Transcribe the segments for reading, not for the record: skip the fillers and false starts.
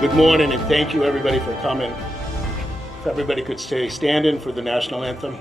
Good morning, and thank you everybody for coming. If everybody could stay standing for the national anthem.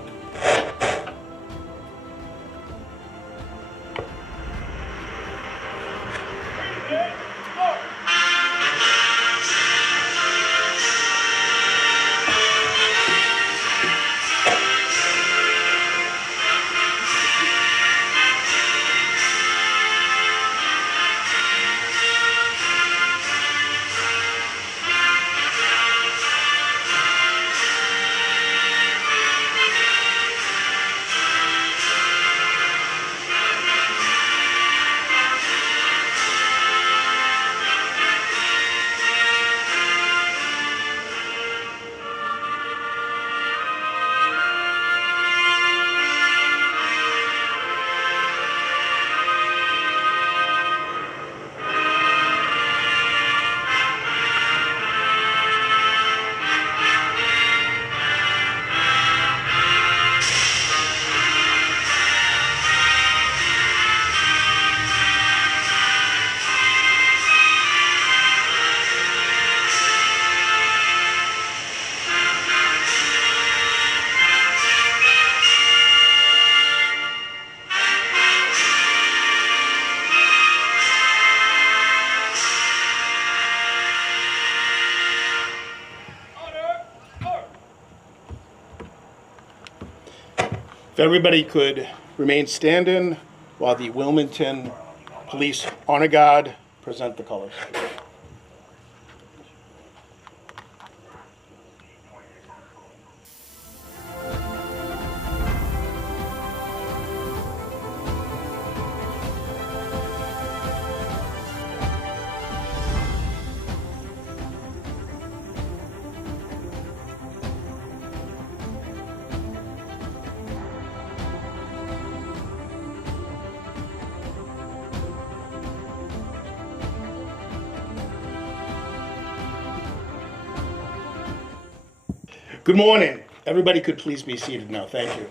If everybody could remain standing while the Wilmington Police Honor Guard present the colors. Good morning. Everybody could please be seated now. Thank you.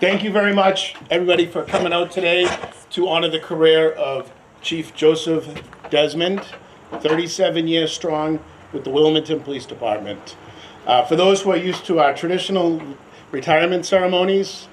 Thank you very much, everybody, for coming out today to honor the career of Chief Joseph Desmond, 37 years strong with the Wilmington Police Department. For those who are used to our traditional retirement ceremonies,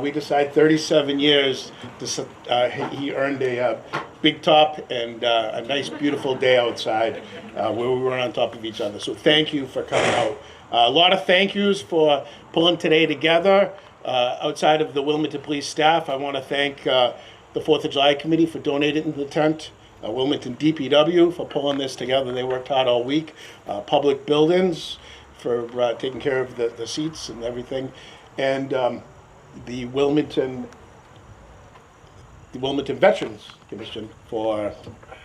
we decide 37 years, he earned a big top and a nice beautiful day outside where we were on top of each other. So thank you for coming out. A lot of thank yous for pulling today together. Outside of the Wilmington Police staff, I want to thank the 4th of July Committee for donating the tent, Wilmington DPW for pulling this together. They worked hard all week. Public Buildings for taking care of the seats and everything. And the Wilmington Veterans Commission for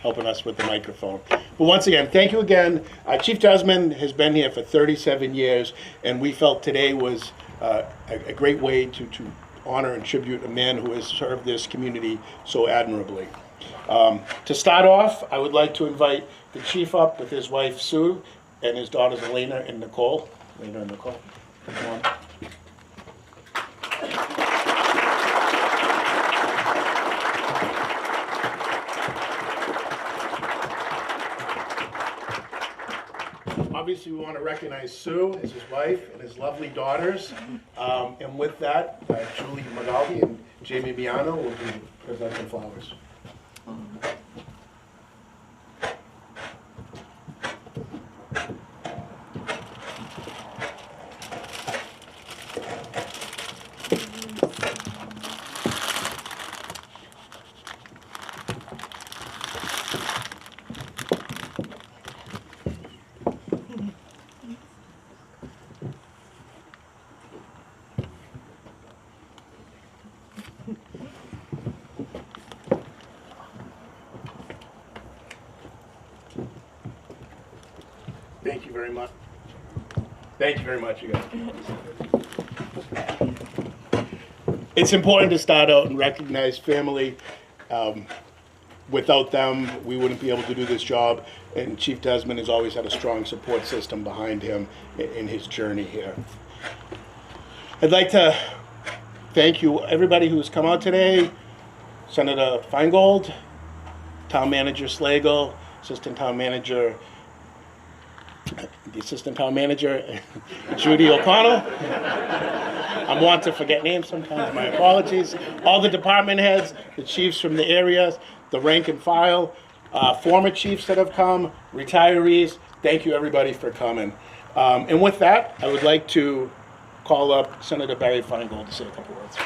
helping us with the microphone. But once again, thank you again. Chief Desmond has been here for 37 years, and we felt today was a great way to honor and tribute a man who has served this community so admirably. To start off, I would like to invite the chief up with his wife, Sue, and his daughters, Elena and Nicole. Elena and Nicole, come on. Obviously, we want to recognize Sue as his wife and his lovely daughters. And with that, Julie McGovern and Jamie Miano will be presenting flowers. Thank you very much. Thank you very much, you guys. It's important to start out and recognize family. Without them, we wouldn't be able to do this job, and Chief Desmond has always had a strong support system behind him in his journey here. I'd like to thank you, everybody who's come out today, Senator Feingold, Town Manager Slagle, Assistant Town Manager, Judy O'Connell. I'm wont to forget names sometimes, my apologies. All the department heads, the chiefs from the areas, the rank and file, former chiefs that have come, retirees, thank you everybody for coming. And with that, I would like to call up Senator Barry Feingold to say a couple words.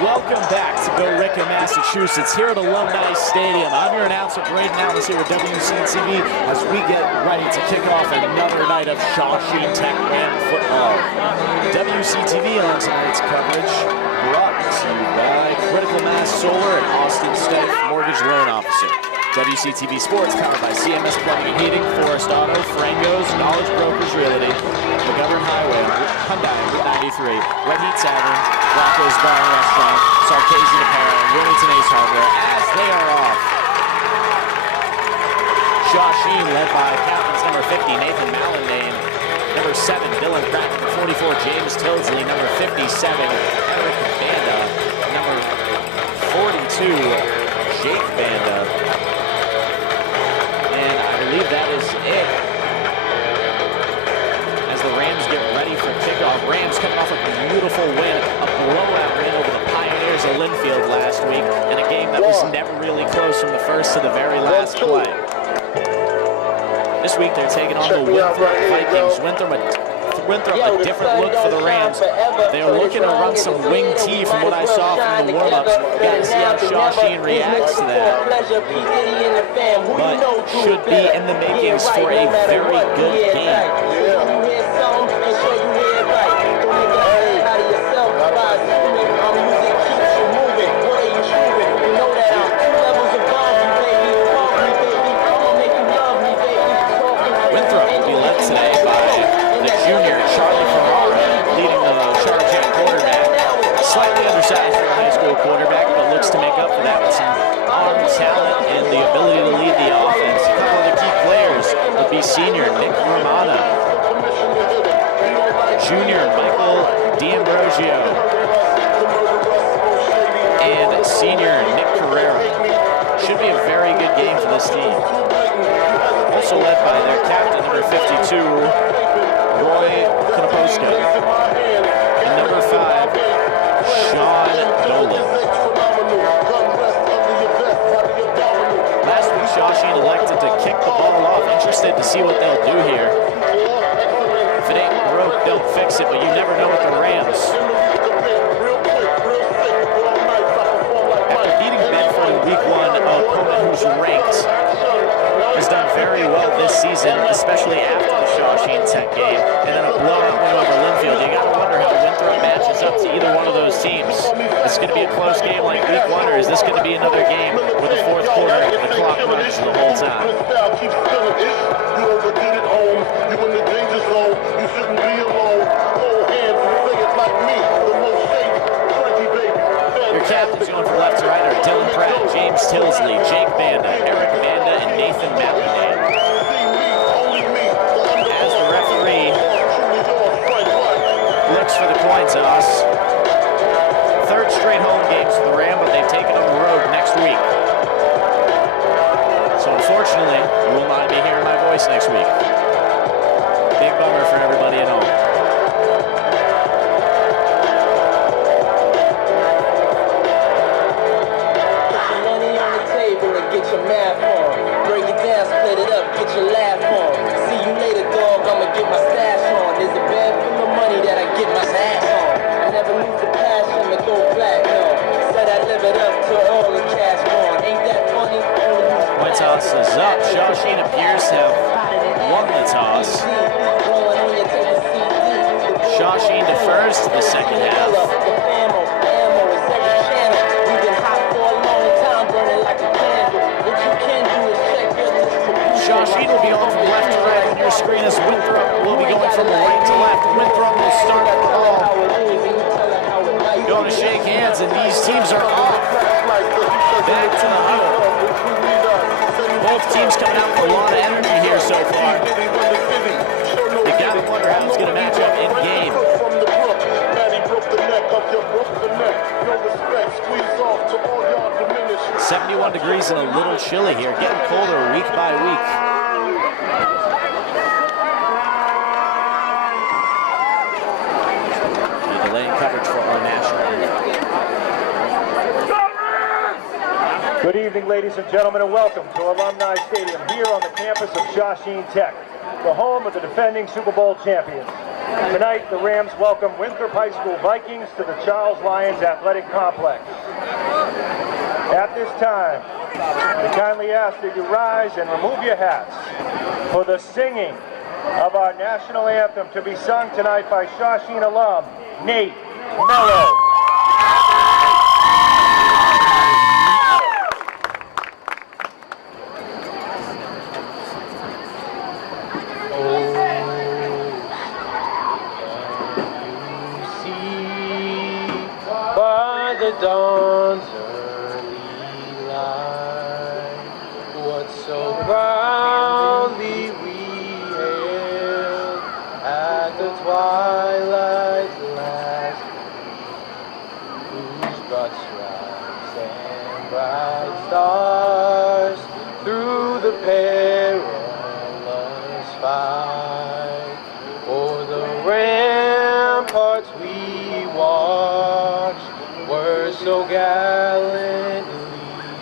Welcome back to Go Rick in Massachusetts here at Alumni Stadium. I'm your announcer, Braden Allis, here with WCTV as we get ready to kick off another night of Shawsheen Tech Ram football. WCTV on tonight's coverage brought to you by Critical Mass Solar and Austin Styffe Mortgage Loan Officer. WCTV Sports powered by CMS Plumbing and Heating, Forrest Auto, Frangos, Knowledge Brokers Realty, McGovern Highway, Hyundai, Route 93, Red Heat Tavern, Rocco's Bar and Restaurant, Sarkisian Apparel, and Wilmington Hardware as they are off. Shawsheen led by captains number 50, Nathan Mallandane, number 7, Dylan Pratt, number 44, James Tilsley, number 57, Eric Banda, number 42, Jake Banda. And I believe that is it. As the Rams get ready for kickoff. Rams coming off a beautiful win, a blowout win over the Pioneers of Linfield last week, in a game that was never really close from the first to the very last play. This week they're taking on the Winthrop Vikings. Winthrop, a different look for the Rams. They are looking to run some wing T from what I saw from the warm-ups. Got to see how Shawsheen reacts to that. But should be in the makings for a very good game. Slightly undersized for a high school quarterback, but looks to make up for that with some arm talent and the ability to lead the offense. A couple of the key players would be senior Nick Romano, junior Michael D'Ambrosio, and senior Nick Carrera. Should be a very good game for this team. Also led by their captain, number 52, Roy Konoposka. And number 5, Sean Dolan. Last week, Shawsheen elected to kick the ball off. Interested to see what they'll do here. If it ain't broke, don't fix it, but you never know with the Rams. After beating Bedford in week 1, an opponent who's ranked has done very well this season, especially after the Shawsheen Tech game, and then a blowout win over Linfield. You got to wonder how Winthrop matches up to either one of those teams. Is it going to be a close game like week 1, or is this going to be another game where the fourth quarter, the clock runs the whole time? Your captains going from left to right are Dylan Pratt, James Tilsley, Jake Banda, Eric Banda, and Nathan Mappaday. As the referee looks for the coin toss. Third straight home games for the Ram, but they've taken on the road next week. So unfortunately, you will not be hearing my voice next week. Big bummer for everybody at home. Toss is up. Shawsheen appears to have won the toss. Shawsheen defers to the second half. Shawsheen will be on from left to right on your screen as Winthrop will be going from right to left. Winthrop will start the ball. Going to shake hands, and these teams are off. Back to the huddle. Both teams coming out with a lot of energy here so far. You gotta wonder how it's gonna match up in game. 71 degrees and a little chilly here, getting colder week by week. Delaying coverage for our national anthem. Good evening, ladies and gentlemen, and welcome to Alumni Stadium here on the campus of Shawsheen Tech, the home of the defending Super Bowl champions. Tonight, the Rams welcome Winthrop High School Vikings to the Charles Lions Athletic Complex. At this time, we kindly ask that you rise and remove your hats for the singing of our national anthem to be sung tonight by Shawsheen alum Nate Mello. The dawn's early light, what so proudly we hailed at the twilight's last gleam, whose broad stripes and bright stars through the perilous fight o'er the ramparts we watched were so gallantly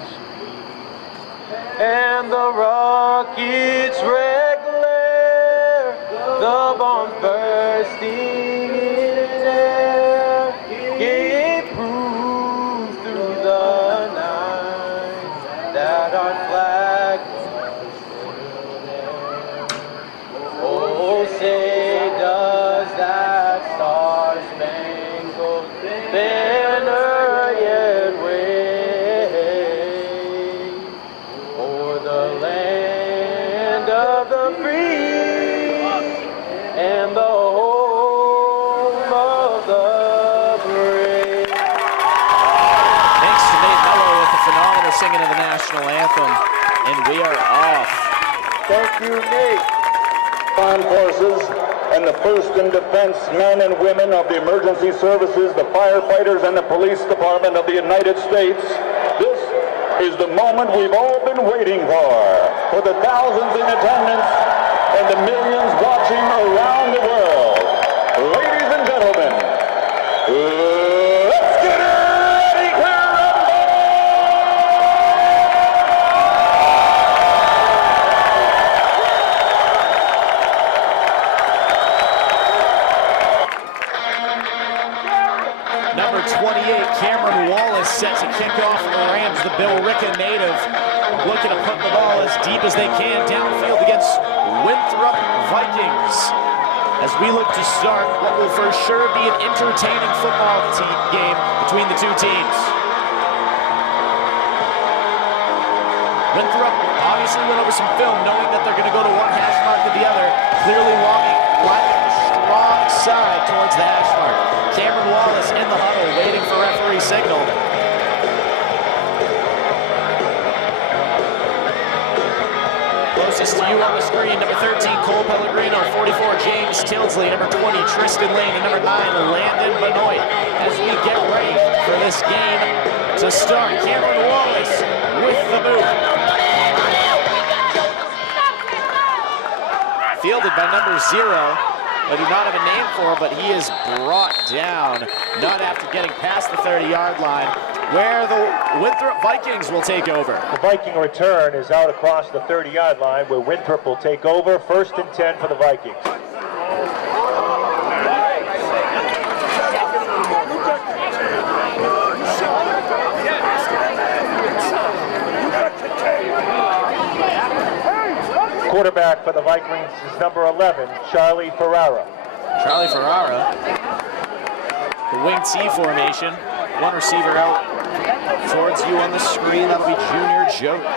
streaked, and the rocket's red glare, the bombs bursting in air, gave proof through the night that our flag was still there. Oh, say does that star-spangled banner yet wave o'er the land of the free and the home of the brave. Thanks to Nate Mello with the phenomenal singing of the national anthem, and we are off. Thank you, Nate. Armed Forces and the first in defense men and women of the emergency services, the firefighters, and the police department of the United States. This is the moment we've all been waiting for the thousands in attendance and the millions watching around the world. Ladies and gentlemen, let's get ready to rumble! Number 28, Cameron Wallace, set to kick off for the Rams. The Bill Ricca native looking to put the ball as deep as they can downfield against Winthrop Vikings. As we look to start what will for sure be an entertaining football game between the two teams. Winthrop obviously went over some film knowing that they're going to go to one hash mark to the other, clearly lining the strong side towards the hash mark. Cameron Wallace in the huddle waiting for referee signal. Closest to you on the screen, number 13, Cole Pellegrino, 44, James Tilsley, number 20, Tristan Lane, and number 9, Landon Benoit. As we get ready for this game to start, Cameron Wallace with the move. Fielded by number 0. I do not have a name for him, but he is brought down, not after getting past the 30-yard line, where the Winthrop Vikings will take over. The Viking return is out across the 30-yard line, where Winthrop will take over. 1st and 10 for the Vikings. Quarterback for the Vikings is number 11, Charlie Ferrara. Charlie Ferrara, the wing T formation, one receiver out towards you on the screen. That'll be junior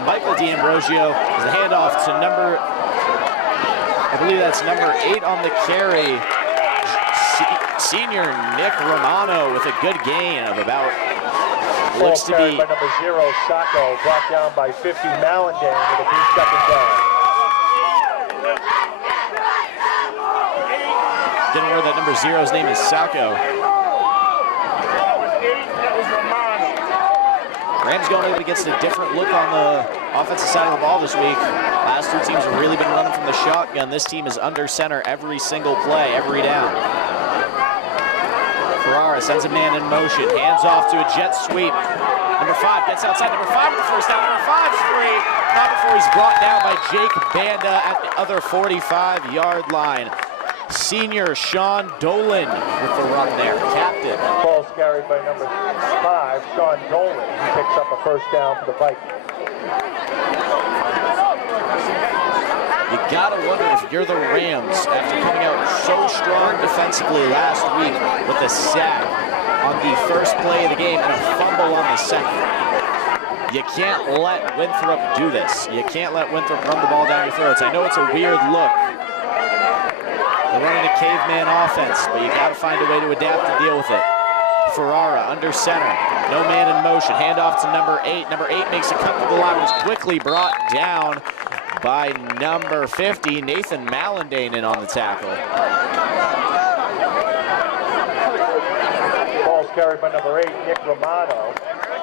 Michael D'Ambrosio. As the handoff to I believe that's number 8 on the carry, senior Nick Romano with a good gain of about, looks to be, by number 0, Sacco, brought down by 50, Malandane with a big 2nd down. Getting word that number 0's name is Sacco. Rams going up against a different look on the offensive side of the ball this week. Last two teams have really been running from the shotgun. This team is under center every single play, every down. Ferrara sends a man in motion, hands off to a jet sweep. Number 5 gets outside. Number 5 with the first down. Number 5's free. Not before he's brought down by Jake Banda at the other 45-yard line. Senior Sean Dolan with the run there, captain. Ball's carried by number 5, Sean Dolan. He picks up a 1st down for the Vikings. You gotta wonder if you're the Rams, after coming out so strong defensively last week with a sack on the first play of the game and a fumble on the second. You can't let Winthrop do this. You can't let Winthrop run the ball down your throats. I know it's a weird look. They're running a caveman offense, but you gotta find a way to adapt and deal with it. Ferrara under center, no man in motion, handoff to number 8. Number 8 makes a cut to the line, was quickly brought down by number 50, Nathan Malandane, in on the tackle. Ball's carried by number 8, Nick Romano.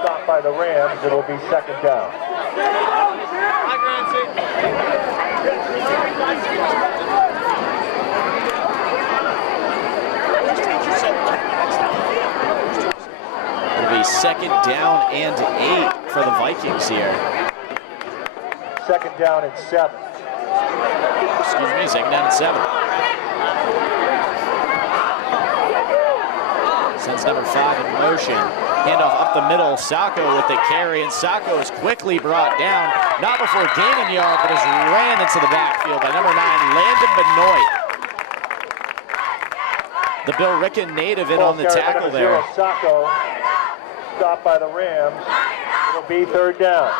Stopped by the Rams, it'll be 2nd down. It'll be 2nd down and 8 for the Vikings here. 2nd down and 7. Excuse me, 2nd down and 7. Sends number 5 in motion. Handoff up the middle, Sacco with the carry, and Sacco is quickly brought down, not before gaining yard, but is ran into the backfield by number 9, Landon Benoit. The Bill Ricca native in on the tackle there. Sacco, stopped by the Rams. It'll be 3rd down.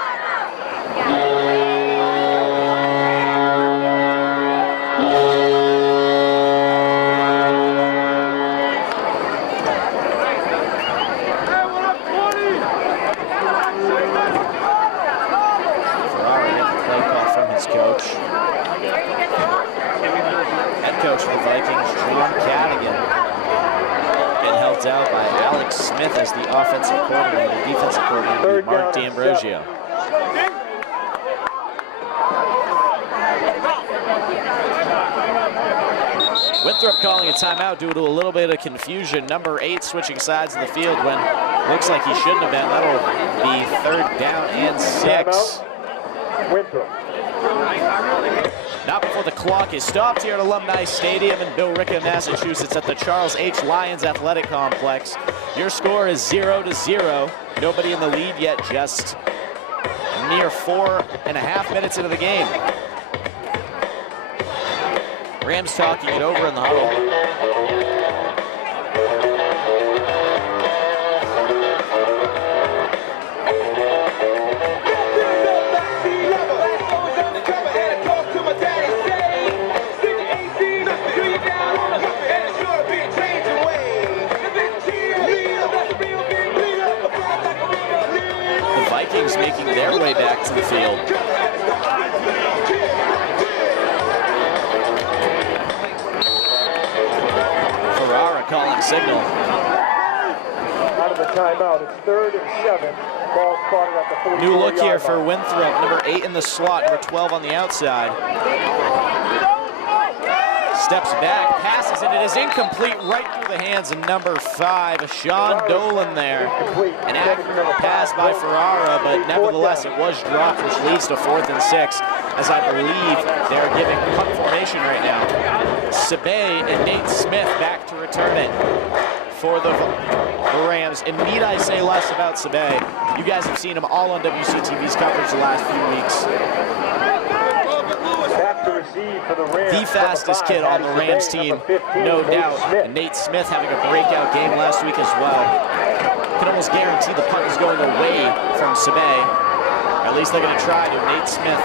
Coach. Head coach for the Vikings, out by Alex Smith as the offensive coordinator. The defensive coordinator will be Mark D'Ambrosio. Winthrop calling a timeout due to a little bit of confusion. Number 8 switching sides of the field when looks like he shouldn't have been. That'll be 3rd down and 6. Winthrop. Not before the clock is stopped here at Alumni Stadium in Billerica, Massachusetts at the Charles H. Lyons Athletic Complex. Your score is 0-0. Nobody in the lead yet, just mere 4.5 minutes into the game. Rams talking it over in the huddle. Making their way back to the field. Ferrara calling signal. Out of the timeout, it's 3rd and 7. Ball spotted at the 44-yard line. New look here for Winthrop, number 8 in the slot, number 12 on the outside. Steps back, passes, and it is incomplete right through the hands of number 5, Sean Dolan there. An accurate pass by Ferrara, but nevertheless it was dropped, which leads to 4th and 6, as I believe they're giving punt formation right now. Sabay and Nate Smith back to return it for the Rams. And need I say less about Sabay? You guys have seen him all on WCTV's coverage the last few weeks. The fastest kid on the Rams team, no doubt. And Nate Smith having a breakout game last week as well. Can almost guarantee the punt is going away from Sabay. At least they're going to try to. Nate Smith.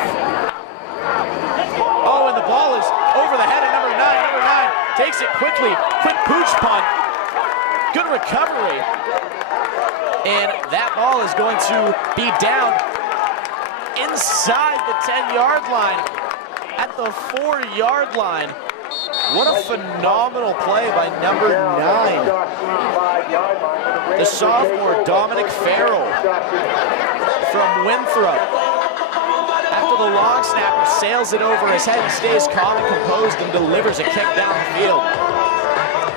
Oh, and the ball is over the head of number 9. Number 9 takes it quickly. Quick pooch punt. Good recovery. And that ball is going to be down inside the 10-yard line. At the 4-yard line. What a phenomenal play by number 9. The sophomore, Dominic Farrell from Winthrop. After the long snapper sails it over his head, he stays calm and composed and delivers a kick down the field.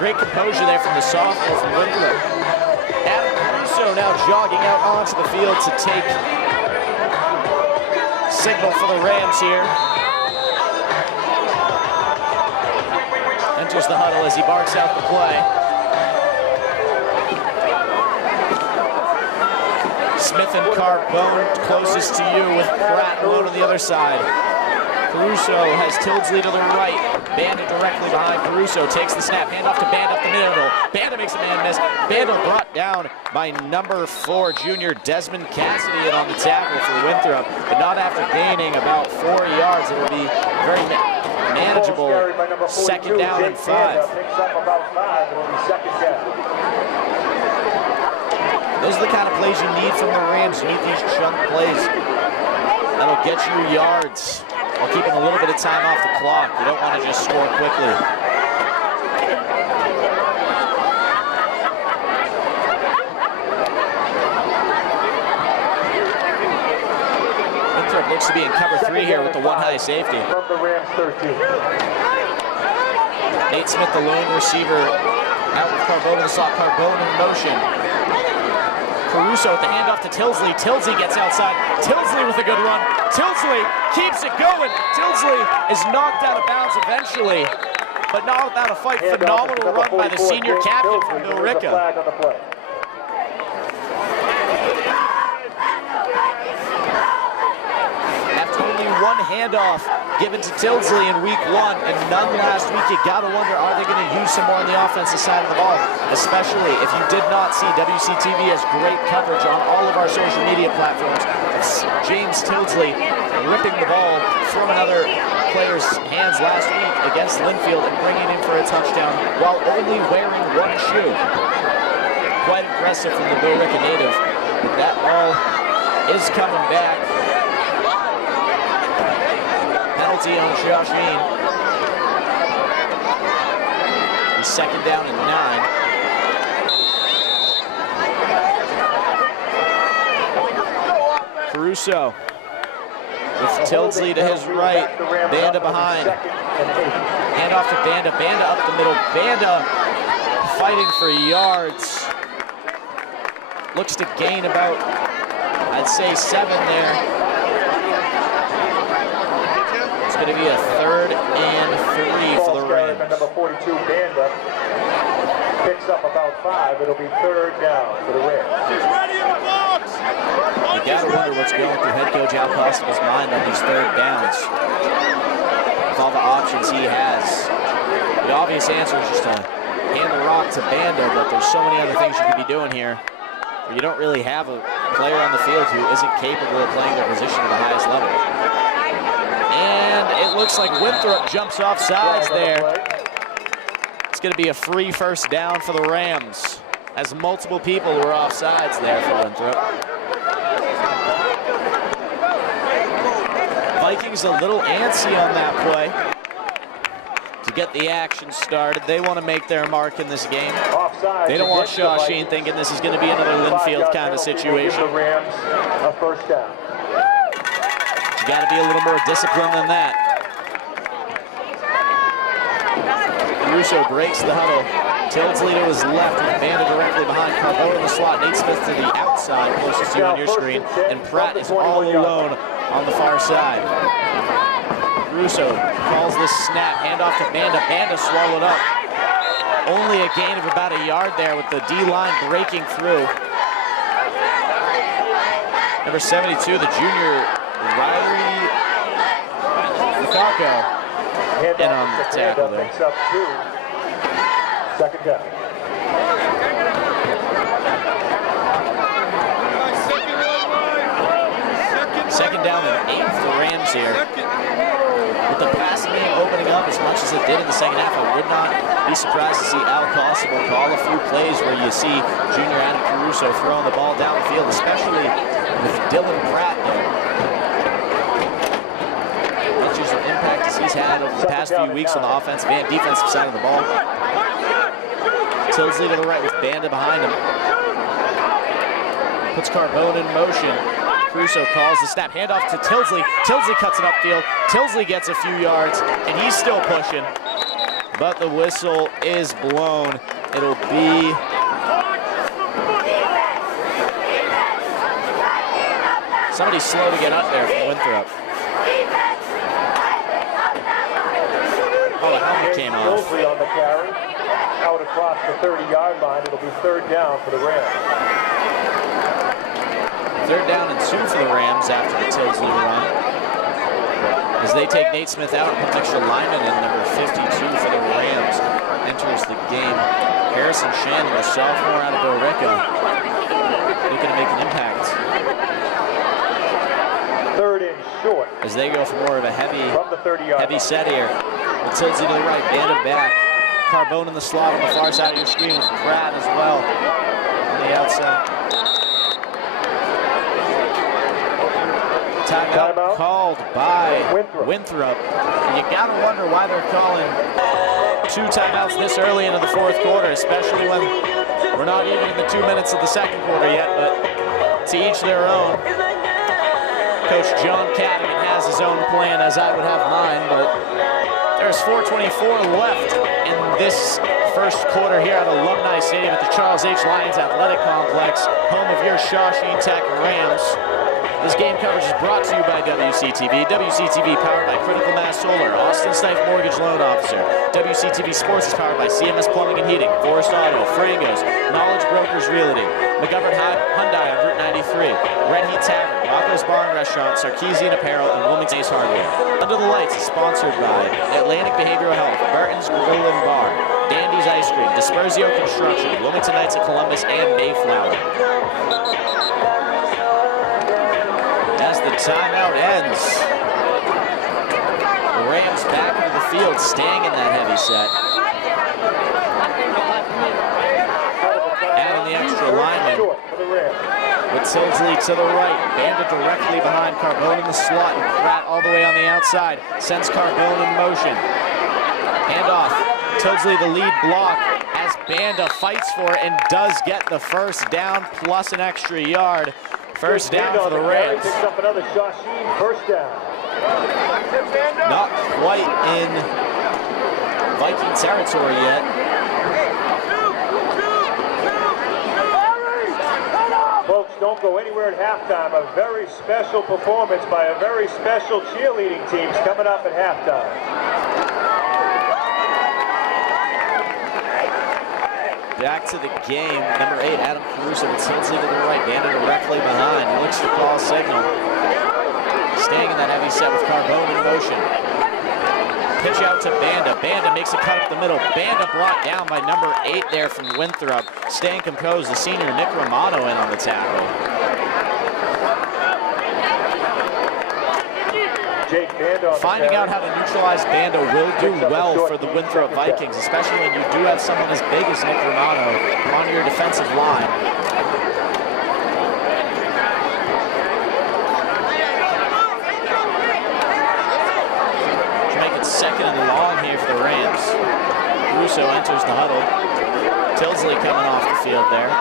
Great composure there from the sophomore from Winthrop. Adam Caruso now jogging out onto the field to take signal for the Rams here. Enters the huddle as he barks out the play. Smith and Carbone closest to you with Pratt alone on the other side. Caruso has Tildesley to the right. Banda directly behind Caruso. Takes the snap, hand off to Banda up the middle. Banda makes a man miss. Banda brought down by number 4, junior Desmond Cassidy, and on the tackle for Winthrop. But not after gaining about 4 yards. It will be very manageable 2nd down and 5. Those are the kind of plays you need from the Rams. You need these chunk plays. That'll get you yards while keeping a little bit of time off the clock. You don't want to just score quickly. Winthrop looks to be in cover 3 here with the 1 high safety. From the Rams 13. Nate Smith, the lone receiver, out with Carbone in the slot. Carbone in motion. Caruso with the handoff to Tildesley. Tildesley gets outside. Tildesley with a good run. Tildesley keeps it going. Tildesley is knocked out of bounds eventually, but not without a fight. Phenomenal run by the senior captain from Billerica. After only 1 handoff given to Tildesley in week 1 and none last week, you gotta wonder, are they gonna use some more on the offensive side of the ball? Especially if you did not see, WCTV has great coverage on all of our social media platforms of James Tildesley ripping the ball from another player's hands last week against Linfield and bringing it in for a touchdown while only wearing 1 shoe. Quite impressive from the Billerica native. But that ball is coming back. Penalty on Shawsheen. 2nd down and 9. Caruso with Tildesley to his right, Banda behind. Hand off to Banda, Banda up the middle, Banda fighting for yards. Looks to gain about, I'd say 7 there. It's going to be a 3rd and 3 for the Rams. Number 42, Banda, picks up about 5. It'll be 3rd down for the Rams. You gotta wonder what's going through head coach Al Costa's mind on these 3rd downs. With all the options he has. The obvious answer is just to hand the rock to Banda, but there's so many other things you could be doing here. You don't really have a player on the field who isn't capable of playing their position at the highest level. And it looks like Winthrop jumps off sides there. It's going to be a free 1st down for the Rams, as multiple people were off sides there for Winthrop. Vikings a little antsy on that play to get the action started. They want to make their mark in this game. They don't want Shawsheen thinking this is going to be another Linfield kind of situation. The Rams a 1st down. You got to be a little more disciplined than that. Caruso breaks the huddle. Tildesley to his left with Banda directly behind. Carbone in the slot. Nate Smith to the outside, closest to you on your screen. And Pratt is all alone on the far side. Caruso calls this snap. Handoff to Banda. Banda swallowed up. Only a gain of about a yard there with the D-line breaking through. Number 72, the junior Riley Rocco. In on the tackle there. Picks up 2. 2nd down. Second down and 8 for the Rams here. With the passing game opening up as much as it did in the second half, I would not be surprised to see Al Costa call a few plays where you see junior Adam Caruso throwing the ball down the field, especially with Dylan Pratt there. Much as the impact as he's had over the past few weeks on the offensive and defensive side of the ball. Tildesley to the right with Banda behind him. Puts Carbone in motion. Caruso calls the snap. Handoff to Tildesley. Tildesley cuts it upfield. Tildesley gets a few yards, and he's still pushing. But the whistle is blown. It'll be somebody slow to get up there from Winthrop. Oh, the helmet came off. On the carry, out across the 30-yard line. It'll be 3rd down for the Rams. 3rd down and 2 for the Rams after the Tildesley run. As they take Nate Smith out and put an extra lineman in, number 52 for the Rams enters the game. Harrison Chandler, sophomore out of Borica, looking to make an impact. 3rd and short. As they go for more of a heavy set here. With Tildesley to the right, Banda back. Carbone in the slot on the far side of your screen with Pratt as well on the outside. Timeout called by Winthrop. And you gotta wonder why they're calling 2 timeouts this early into the 4th quarter, especially when we're not even in the 2 minutes of the 2nd quarter yet, but to each their own. Coach John Cadigan has his own plan, as I would have mine, but there's 4:24 left in this 1st quarter here at Alumni Stadium at the Charles H. Lyons Athletic Complex, home of your Shawsheen Tech Rams. This game coverage is brought to you by WCTV. WCTV powered by Critical Mass Solar, Austin Styffe Mortgage Loan Officer. WCTV Sports is powered by CMS Plumbing and Heating, Forrest Auto, Frangos, Knowledge Brokers Realty, McGovern Hyundai on Route 93, Red Heat Tavern, Rocco's Bar and Restaurant, Sarkisian Apparel, and Wilmington Hardware. Under the Lights is sponsored by Atlantic Behavioral Health, Burton's Grill and Bar, Dandy's Ice Cream, Dispersio Construction, Wilmington Knights of Columbus, and Mayflower. As the timeout ends, the Rams back into the field, staying in that heavy set. Add on the extra lineman with Tildesley to the right, Banda directly behind Carbone in the slot, and Pratt all the way on the outside. Sends Carbone in motion. Handoff, Tildesley the lead block as Banda fights for it and does get the 1st down plus an extra yard. First down for the Rams. Picks up another Shawsheen first down. Not quite in Viking territory yet. Folks, don't go anywhere at halftime. A very special performance by a very special cheerleading team coming up at halftime. Back to the game. Number 8, Adam Caruso, with Tinsley to the right, Banda directly behind. He looks to call signal. Staying in that heavy set with Carbone in motion. Pitch out to Banda. Banda makes a cut up the middle. Banda brought down by number 8 there from Winthrop. Staying composed, the senior Nick Romano in on the tackle. Finding out how to neutralize Banda will do well for the Winthrop Vikings, especially when you do have someone as big as Nick Romano on your defensive line. To make it second and long here for the Rams. Caruso enters the huddle. Tilsley coming off the field there.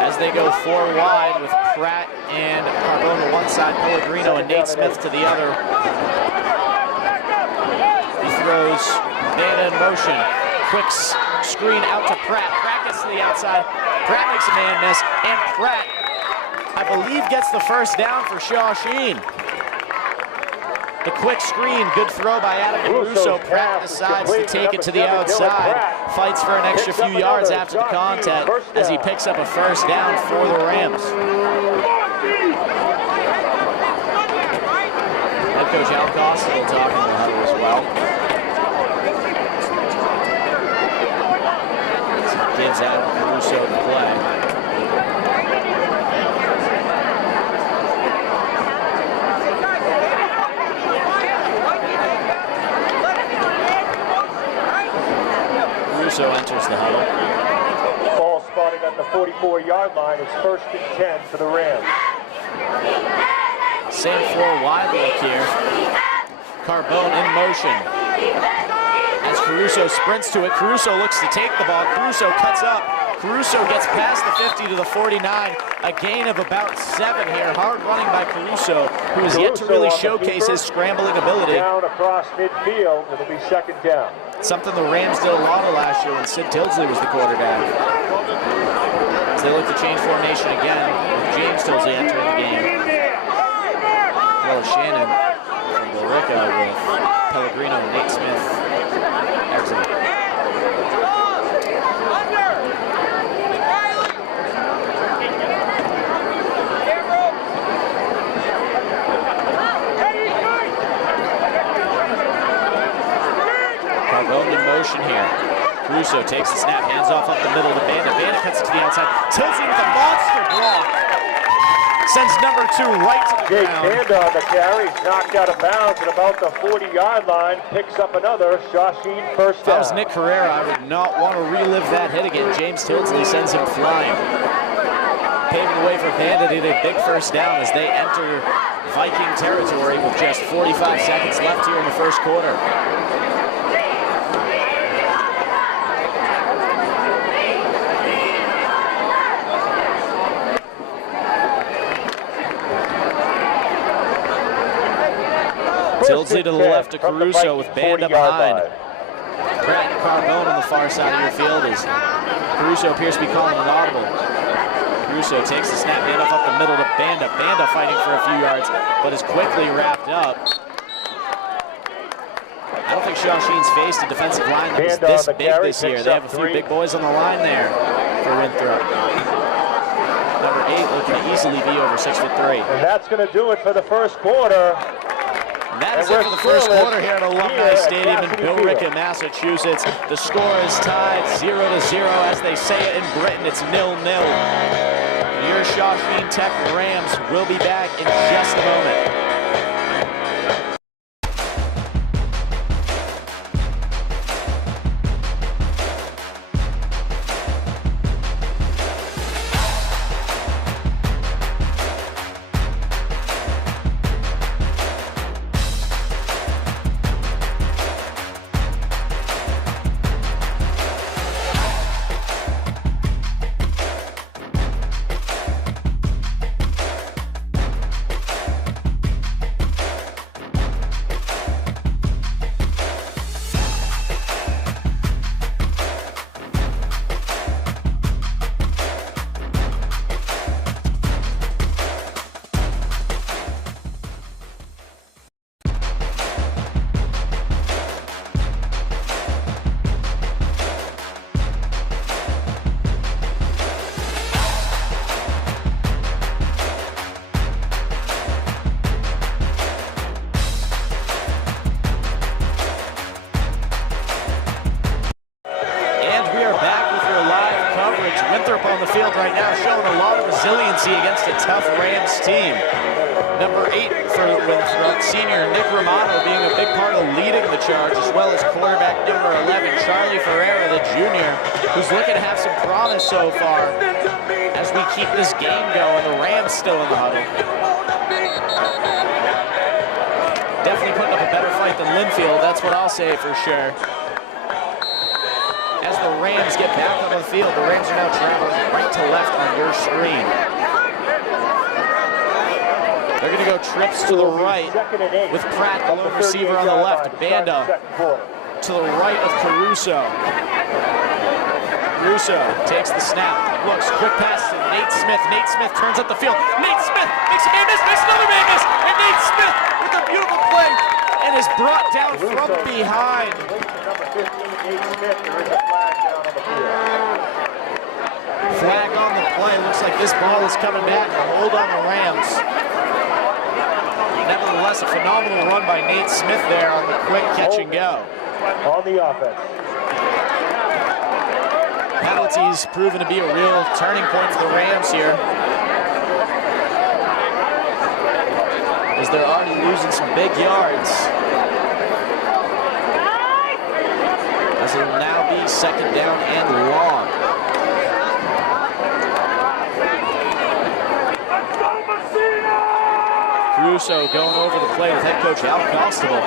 As they go 4 wide with Pratt and Carbone on one side, Pellegrino and Nate Smith to the other. He throws Banda in motion. Quick screen out to Pratt. Pratt gets to the outside. Pratt makes a man miss, and Pratt, I believe, gets the first down for Shawsheen. The quick screen, good throw by Adam Caruso. Pratt decides to take it to the outside. Fights for an extra few yards after the contact as he picks up a first down for the Rams. Head coach Al Costa will talk in the huddle as well. Gives Adam Caruso the play. Caruso enters the huddle. Ball spotted at the 44-yard line. It's 1st and 10 for the Rams. Same 4 wide look here. Carbone in motion. As Caruso sprints to it, Caruso looks to take the ball. Caruso cuts up. Caruso gets past the 50 to the 49. A gain of about 7 here. Hard running by Caruso, who has yet to really showcase his scrambling ability. Down across midfield. It'll be 2nd down. Something the Rams did a lot of last year when Sid Tilsley was the quarterback. As they look to change formation again, with James Tilsley entering the game. Well, Shannon from Billerica with Pellegrino and Nate Smith exiting. Carbone in motion here. Caruso takes the snap, hands off up the middle to Banda. Banda cuts it to the outside. Tilsley with a monster block. Sends number 2 right to the ground. Banda on the carry. Knocked out of bounds at about the 40-yard line. Picks up another Shawsheen first down. If I was Nick Carrera, I would not want to relive that hit again. James Tilsley sends him flying. Paving the way for Banda to get a big first down as they enter Viking territory with just 45 seconds left here in the first quarter. Tilsley to the left of Caruso with Banda behind. Pratt and Carbone on the far side of your field as Caruso appears to be calling an audible. Caruso takes the snap, handoff up the middle to Banda. Banda fighting for a few yards, but is quickly wrapped up. I don't think Shawsheen's faced a defensive line that was this big this year. They have a few big boys on the line there for Winthrop. Number 8 looking to easily be over 6'3". And that's going to do it for the first quarter. And that is it for the first quarter here at Alumni Stadium in Billerica, Massachusetts. The score is tied 0-0. As they say it in Britain, it's 0-0. Your Shawsheen Tech Rams will be back in just a moment. resiliency against a tough Rams team. Number 8 for Winthrop, senior Nick Romano being a big part of leading the charge, as well as quarterback number 11, Charlie Ferreira, the junior, who's looking to have some promise so far as we keep this game going. The Rams still in the huddle. Definitely putting up a better fight than Linfield, that's what I'll say for sure. As the Rams get back on the field, the Rams are now traveling right to left on your screen. They're going to go trips to the right with Pratt, the lone receiver, on the left. Banda to the right of Caruso. Caruso takes the snap, looks, quick pass to Nate Smith. Nate Smith turns up the field. Nate Smith makes a man miss, makes another man miss, and Nate Smith with a beautiful play and is brought down from behind. Flag on the play. Looks like this ball is coming back. A hold on the Rams. Nevertheless, a phenomenal run by Nate Smith there on the quick catch and go. On the offense. Penalties proven to be a real turning point for the Rams here, as they're already losing some big yards. As it will now be second down and long. Caruso going over the play with head coach Al Constable.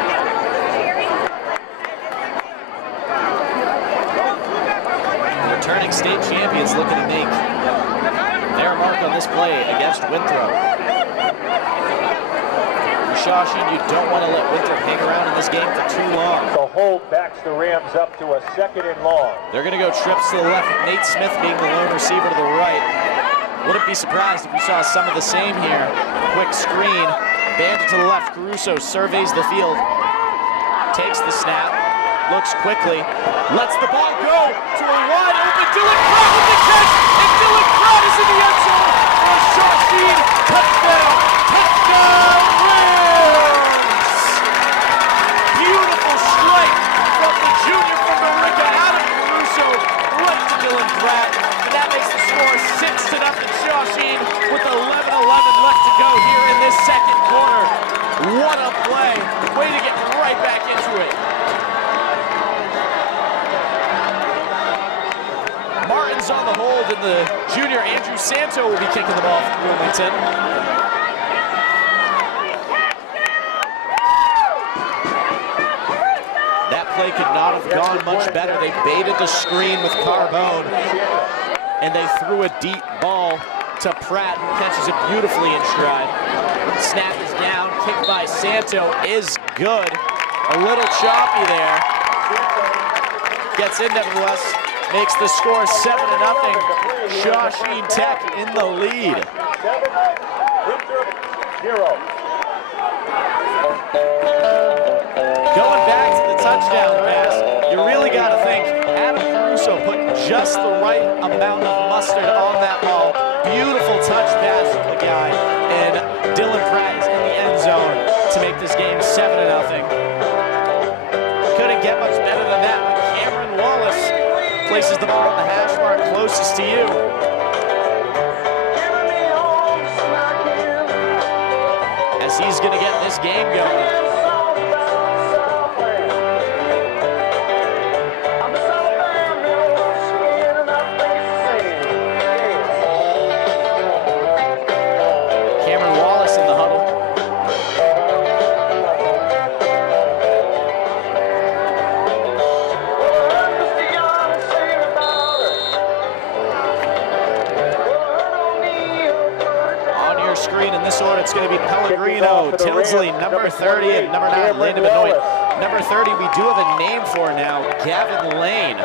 Returning state champions looking to make their mark on this play against Winthrop. Shawsheen, you don't want to let Winthrop hang around in this game for too long. The hold backs the Rams up to a second and long. They're going to go trips to the left, with Nate Smith being the lone receiver to the right. Wouldn't be surprised if we saw some of the same here. Quick screen, Bandit to the left. Caruso surveys the field, takes the snap, looks quickly, lets the ball go to a wide open Dylan Pratt with the catch, and Dylan Pratt is in the end zone for a Shawsheen touchdown. Touchdown Rams! Beautiful strike from the junior from Barica out of Caruso, right to Dylan Pratt. That makes the score 6-0 Shawsheen with 11:11 left to go here in this second quarter. What a play. Way to get right back into it. Martin's on the hold, and the junior Andrew Santo will be kicking the ball for Wilmington. That play could not have gone much better. They baited the screen with Carbone, and they threw a deep ball to Pratt, who catches it beautifully in stride. Snap is down, kick by Santo is good. A little choppy there. Gets in nevertheless, makes the score 7-0. Shawsheen Tech in the lead. 0. Going back to the touchdown pass, you really got to think Adam Caruso put just the right amount of mustard on that ball. Beautiful touch pass from the guy, and Dylan Pratt is in the end zone to make this game 7-0. Couldn't get much better than that, but Cameron Wallace places the ball on the hash mark closest to you. As he's going to get this game going. It's going to be Pellegrino, Tinsley, number 30, and number 9, Landon Benoit. Number 30, we do have a name for now, Gavin Lane.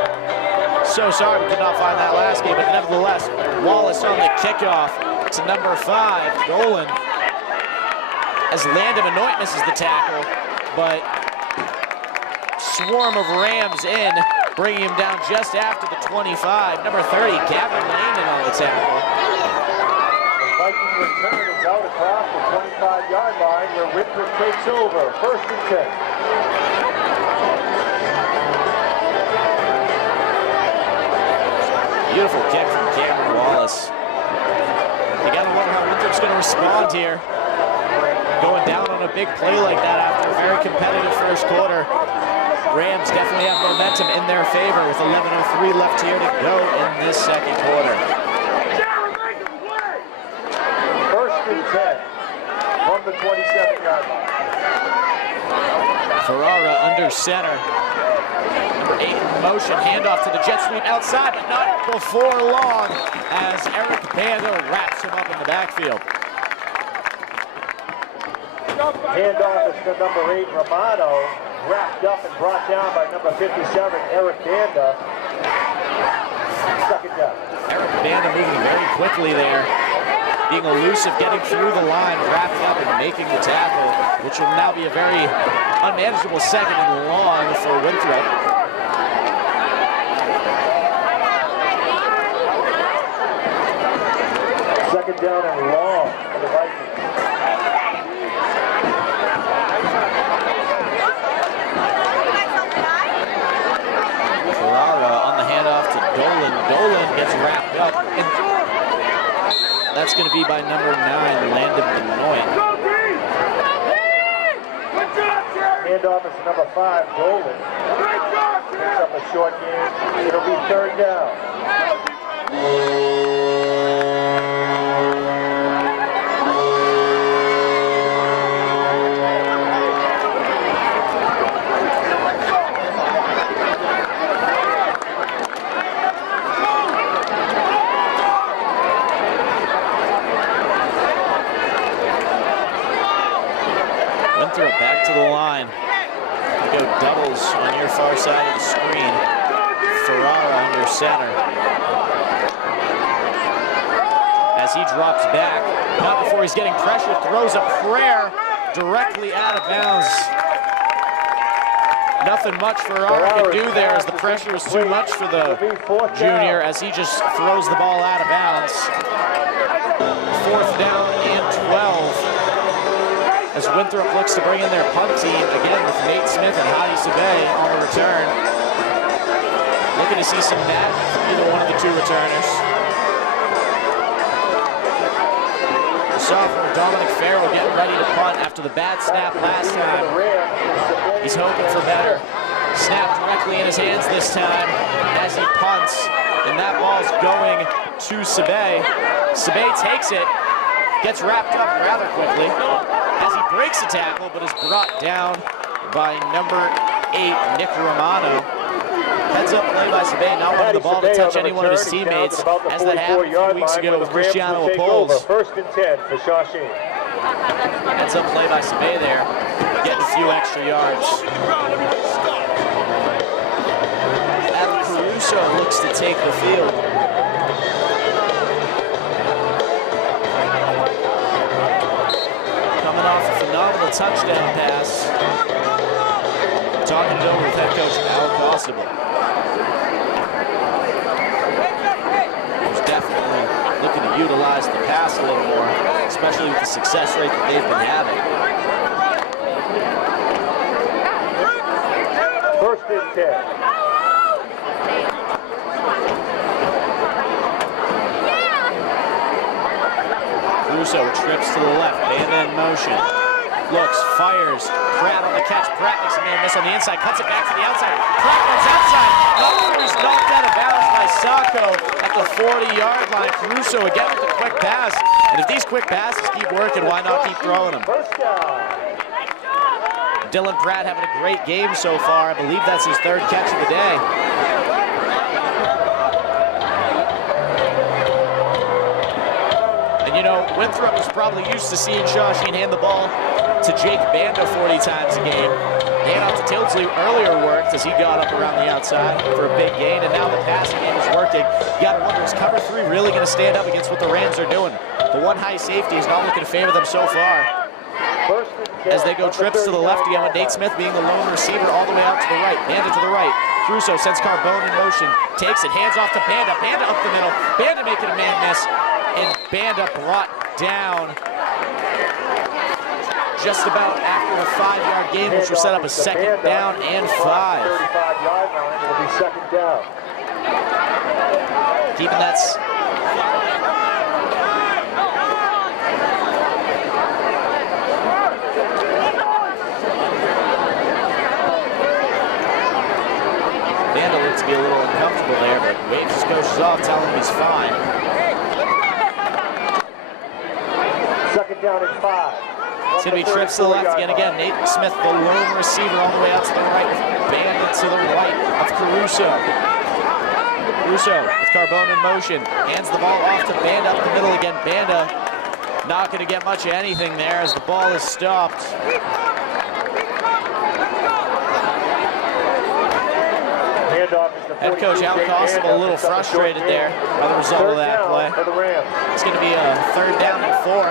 So sorry we could not find that last game, but nevertheless, Wallace on the kickoff to number 5, Dolan. As Landon Benoit misses the tackle, but swarm of Rams in, bringing him down just after the 25. Number 30, Gavin Lane in on the tackle. Viking return is out across the 25-yard line where Winthrop takes over. 1st and 10. Beautiful kick from Cameron Wallace. You gotta wonder how Winthrop's gonna respond here. Going down on a big play like that after a very competitive first quarter. Rams definitely have momentum in their favor with 11:03 left here to go in this second quarter. First and 10 from the 27-yard line. Ferrara under center. Number 8 in motion, handoff to the jet sweep outside, but not before long as Eric Banda wraps him up in the backfield. Handoff is to number 8, Romano, wrapped up and brought down by number 57, Eric Banda. Second down. Eric Banda moving very quickly there, being elusive, getting through the line, wrapped up and making the tackle, which will now be a very unmanageable second and long for Winthrop. Second down and long for the Vikings. On the handoff to Dolan. Dolan gets wrapped up. And that's going to be by number 9, Landon Benoit. Handoff is to number 5, Dolan. Picks up a short game. It'll be third down. Back to the line. We go doubles on your far side of the screen. Ferrara under center. As he drops back, not before he's getting pressured, throws a prayer directly out of bounds. Nothing much Ferrara can do there as the pressure is too much for the junior as he just throws the ball out of bounds. 4th down and 12. As Winthrop looks to bring in their punt team, again with Nate Smith and Hadi Sabay on the return. Looking to see some magic from either one of the 2 returners. The sophomore Dominic Farrell getting ready to punt after the bad snap last time. He's hoping for better. Snap directly in his hands this time as he punts, and that ball's going to Sabay. Sabay takes it, gets wrapped up rather quickly as he breaks the tackle, but is brought down by number 8, Nick Romano. Heads up play by Sabay, not wanting the ball to touch any one of his teammates, as that happened a few weeks ago with Cristiano Apparel. First and 10 for Shawsheen. Heads up play by Sabay there, getting a few extra yards. Adam Caruso looks to take the field. Off a phenomenal touchdown pass. Talking it over with head coach Al Costable. Who's definitely looking to utilize the pass a little more, especially with the success rate that they've been having. First and 10. Russo trips to the left, Banda in motion. Looks, fires, Pratt on the catch. Pratt makes a man miss on the inside, cuts it back to the outside. Pratt runs outside. He's knocked out of bounds by Sacco at the 40-yard line. Caruso again with the quick pass. And if these quick passes keep working, why not keep throwing them? Dylan Pratt having a great game so far. I believe that's his 3rd catch of the day. You know, Winthrop was probably used to seeing Shawsheen hand the ball to Jake Banda 40 times a game. Hand off to Tildesley earlier worked as he got up around the outside for a big gain, and now the passing game is working. You got to wonder, is cover 3 really going to stand up against what the Rams are doing? The one high safety is not looking to favor them so far. As they go trips to the left again with Nate Smith being the lone receiver all the way out to the right. Banda to the right. Crusoe sends Carbone in motion. Takes it, hands off to Banda. Banda up the middle. Banda making a man miss. And Banda brought down just about after the 5-yard gain, which will set up a 2nd down and 5. 35-yard line, it'll be 2nd down. Keeping that noticeable there, but waves his coaches off, telling him he's fine. Second down and 5. It's going to be trips to the left again. Nathan Smith, the lone receiver, all the way out to the right. Banda to the right of Caruso. Caruso with Carbone in motion. Hands the ball off to Banda up the middle again. Banda not going to get much of anything there as the ball is stopped. Head coach Al Costa a little frustrated there by the result of that play. It's going to be a 3rd down and 4.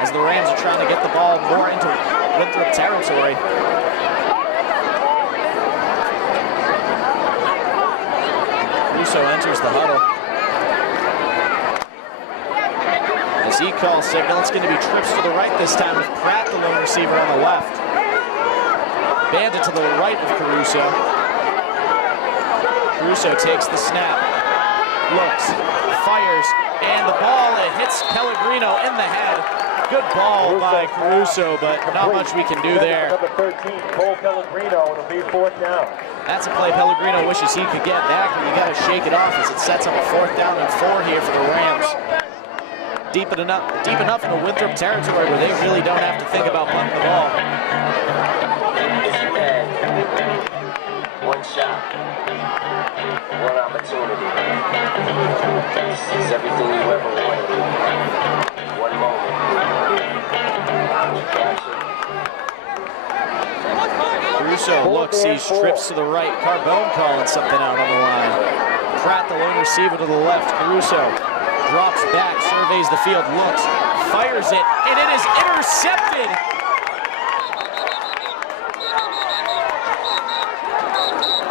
As the Rams are trying to get the ball more into Winthrop territory. Russo enters the huddle. As he calls signal, it's going to be trips to the right this time with Pratt, the lone receiver, on the left. Banda to the right of Caruso. Caruso takes the snap, looks, fires, and the ball, it hits Pellegrino in the head. Good ball by Caruso, but not much we can do there. Number 13, Cole Pellegrino, it'll be 4th down. That's a play Pellegrino wishes he could get back, but you got to shake it off as it sets up a 4th down and 4 here for the Rams. Deep enough in the Winthrop territory where they really don't have to think about punting the ball. One shot, one opportunity. This is everything you ever wanted. One moment. Caruso looks, sees trips to the right. Carbone calling something out on the line. Pratt, the lone receiver, to the left. Caruso drops back, surveys the field, looks, fires it, and it is intercepted.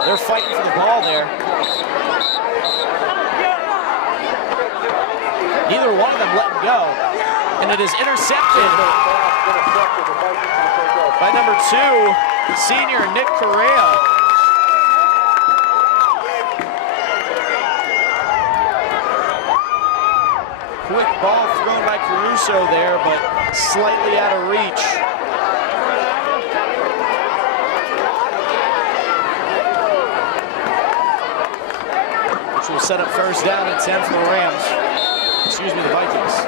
They're fighting for the ball there. Neither one of them letting go. And it is intercepted by number 2, senior Nick Correa. Quick ball thrown by Caruso there, but slightly out of reach. Which will set up 1st down and 10 for the Rams. Excuse me, the Vikings.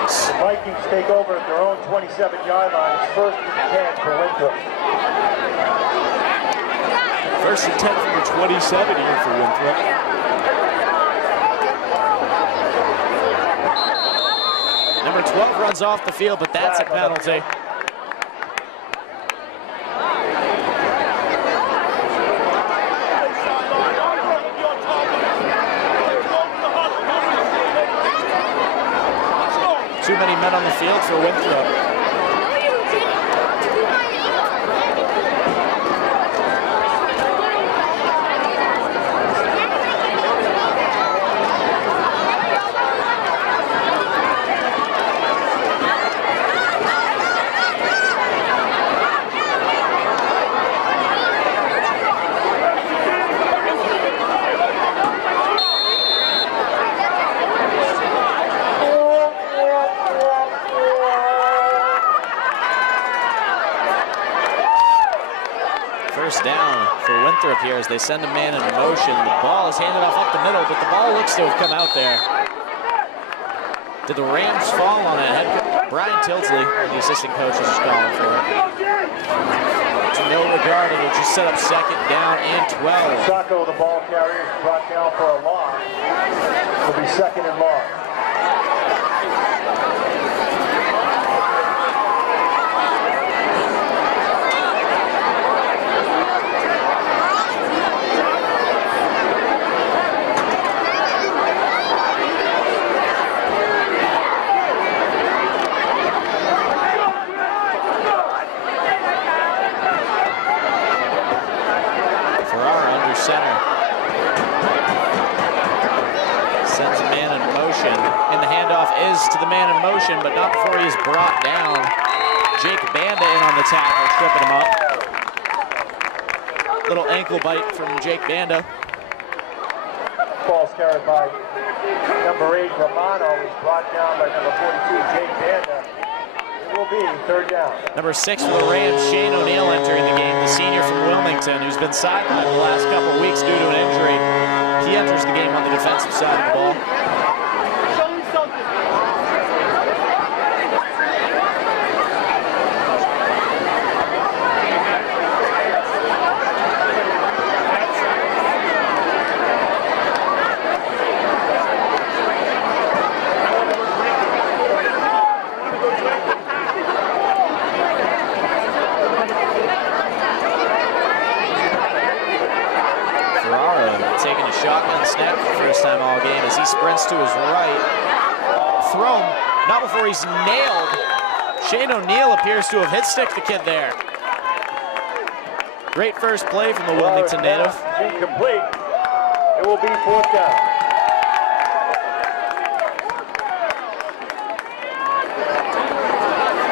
The Vikings take over at their own 27-yard line. 1st and 10 for Winthrop. 1st and 10 from the 27 here for Winthrop. Number 12 runs off the field, but that's a penalty. Too many men on the field for Winthrop. Down for Winthrop here as they send a man in motion. The ball is handed off up the middle, but the ball looks to have come out there. Did the Rams fall on it? Brian Tilsley, the assistant coach, is calling for it. To no regard, it'll just set up 2nd down and 12. Rocco, the ball carrier, is brought down for a loss. It'll be 2nd and long. To the man in motion, but not before he's brought down. Jake Banda in on the tackle, tripping him up. Little ankle bite from Jake Banda. Football's carried by number 8, Romano, is brought down by number 42, Jake Banda. It will be third down. Number 6 for the Rams, Shane O'Neill entering the game, the senior from Wilmington, who's been sidelined the last couple of weeks due to an injury. He enters the game on the defensive side of the ball. Shotgun snap for the first time all game as he sprints to his right. Thrown, not before he's nailed. Shane O'Neill appears to have hit stick the kid there. Great first play from the Wilmington native. Incomplete. It will be fourth down.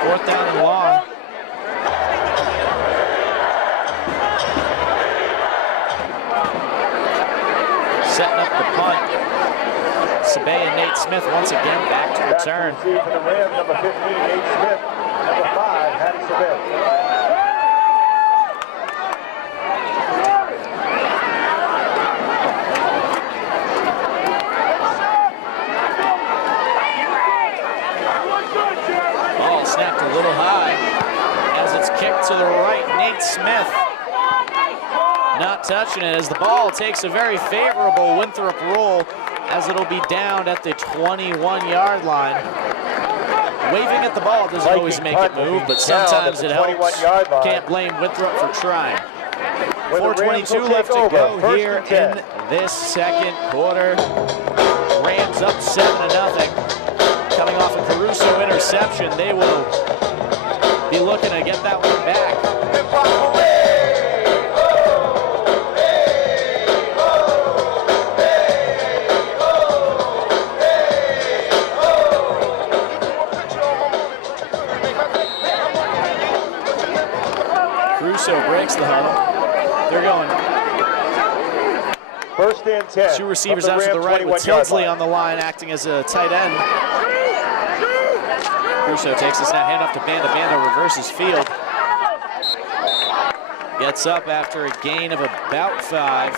Fourth down and long. Setting up the punt. Sabay and Nate Smith once again back to return. Back to receive for the Rams, number 15, Nate Smith. Number 5, Hattie Sabay. Ball snapped a little high as it's kicked to the right. Nate Smith not touching it as the ball takes a very favorable Winthrop roll as it'll be down at the 21-yard line. Waving at the ball doesn't always make it move, but sometimes it helps. Can't blame Winthrop for trying. 4:22 left to go here in this second quarter. Rams up 7-0. Coming off a Caruso interception, they will be looking to get that one back. Breaks the huddle. They're going. First and 10. Two receivers out to the right with Tilsley on the line acting as a tight end. Caruso takes the snap, hand off to Banda. Banda reverses field. Gets up after a gain of about 5.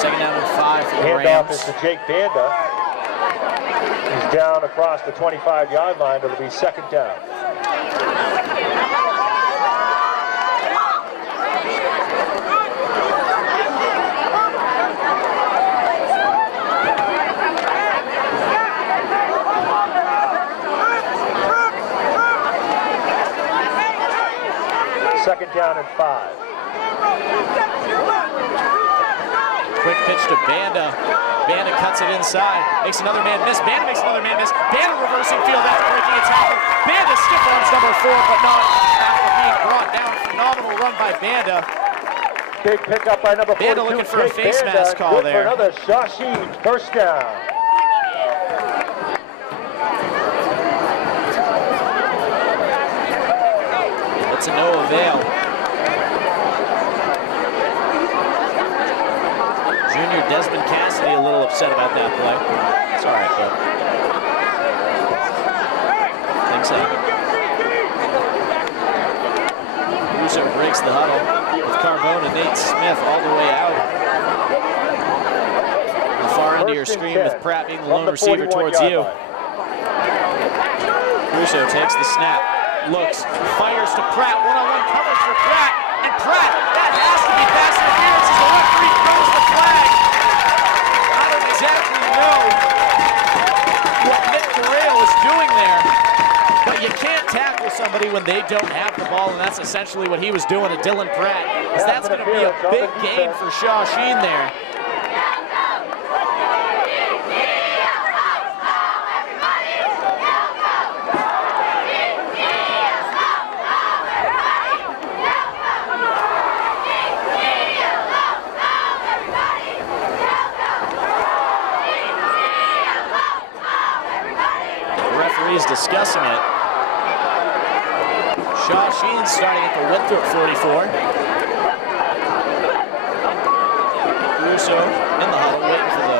Second down and 5 for the Rams. Handoff is to Jake Banda. He's down across the 25-yard line. It'll be second down. Second down and 5. Quick pitch to Banda. Banda cuts it inside, makes another man miss. Banda makes another man miss. Banda reversing field after breaking a tackle. Banda stiff arms number 4, but not after being brought down. Phenomenal run by Banda. Big pickup by number 42. Banda looking for a face mask call there. For another Shawsheen first down. To no avail. Junior Desmond Cassidy a little upset about that play. It's all right, bud. Things happen. Caruso breaks the huddle with Carbone and Nate Smith all the way out. On the far end of your screen with Pratt being the lone receiver towards you. Caruso takes the snap. Looks, fires to Pratt, one-on-one coverage for Pratt, and Pratt, that has to be pass interference as the referee throws the flag. I don't exactly know what Nick Correa was doing there, but you can't tackle somebody when they don't have the ball, and that's essentially what he was doing to Dylan Pratt, because that's going to be a big gain for Shawsheen there. Discussing it. Shawsheen starting at the Winthrop 44. Caruso in the huddle, waiting for the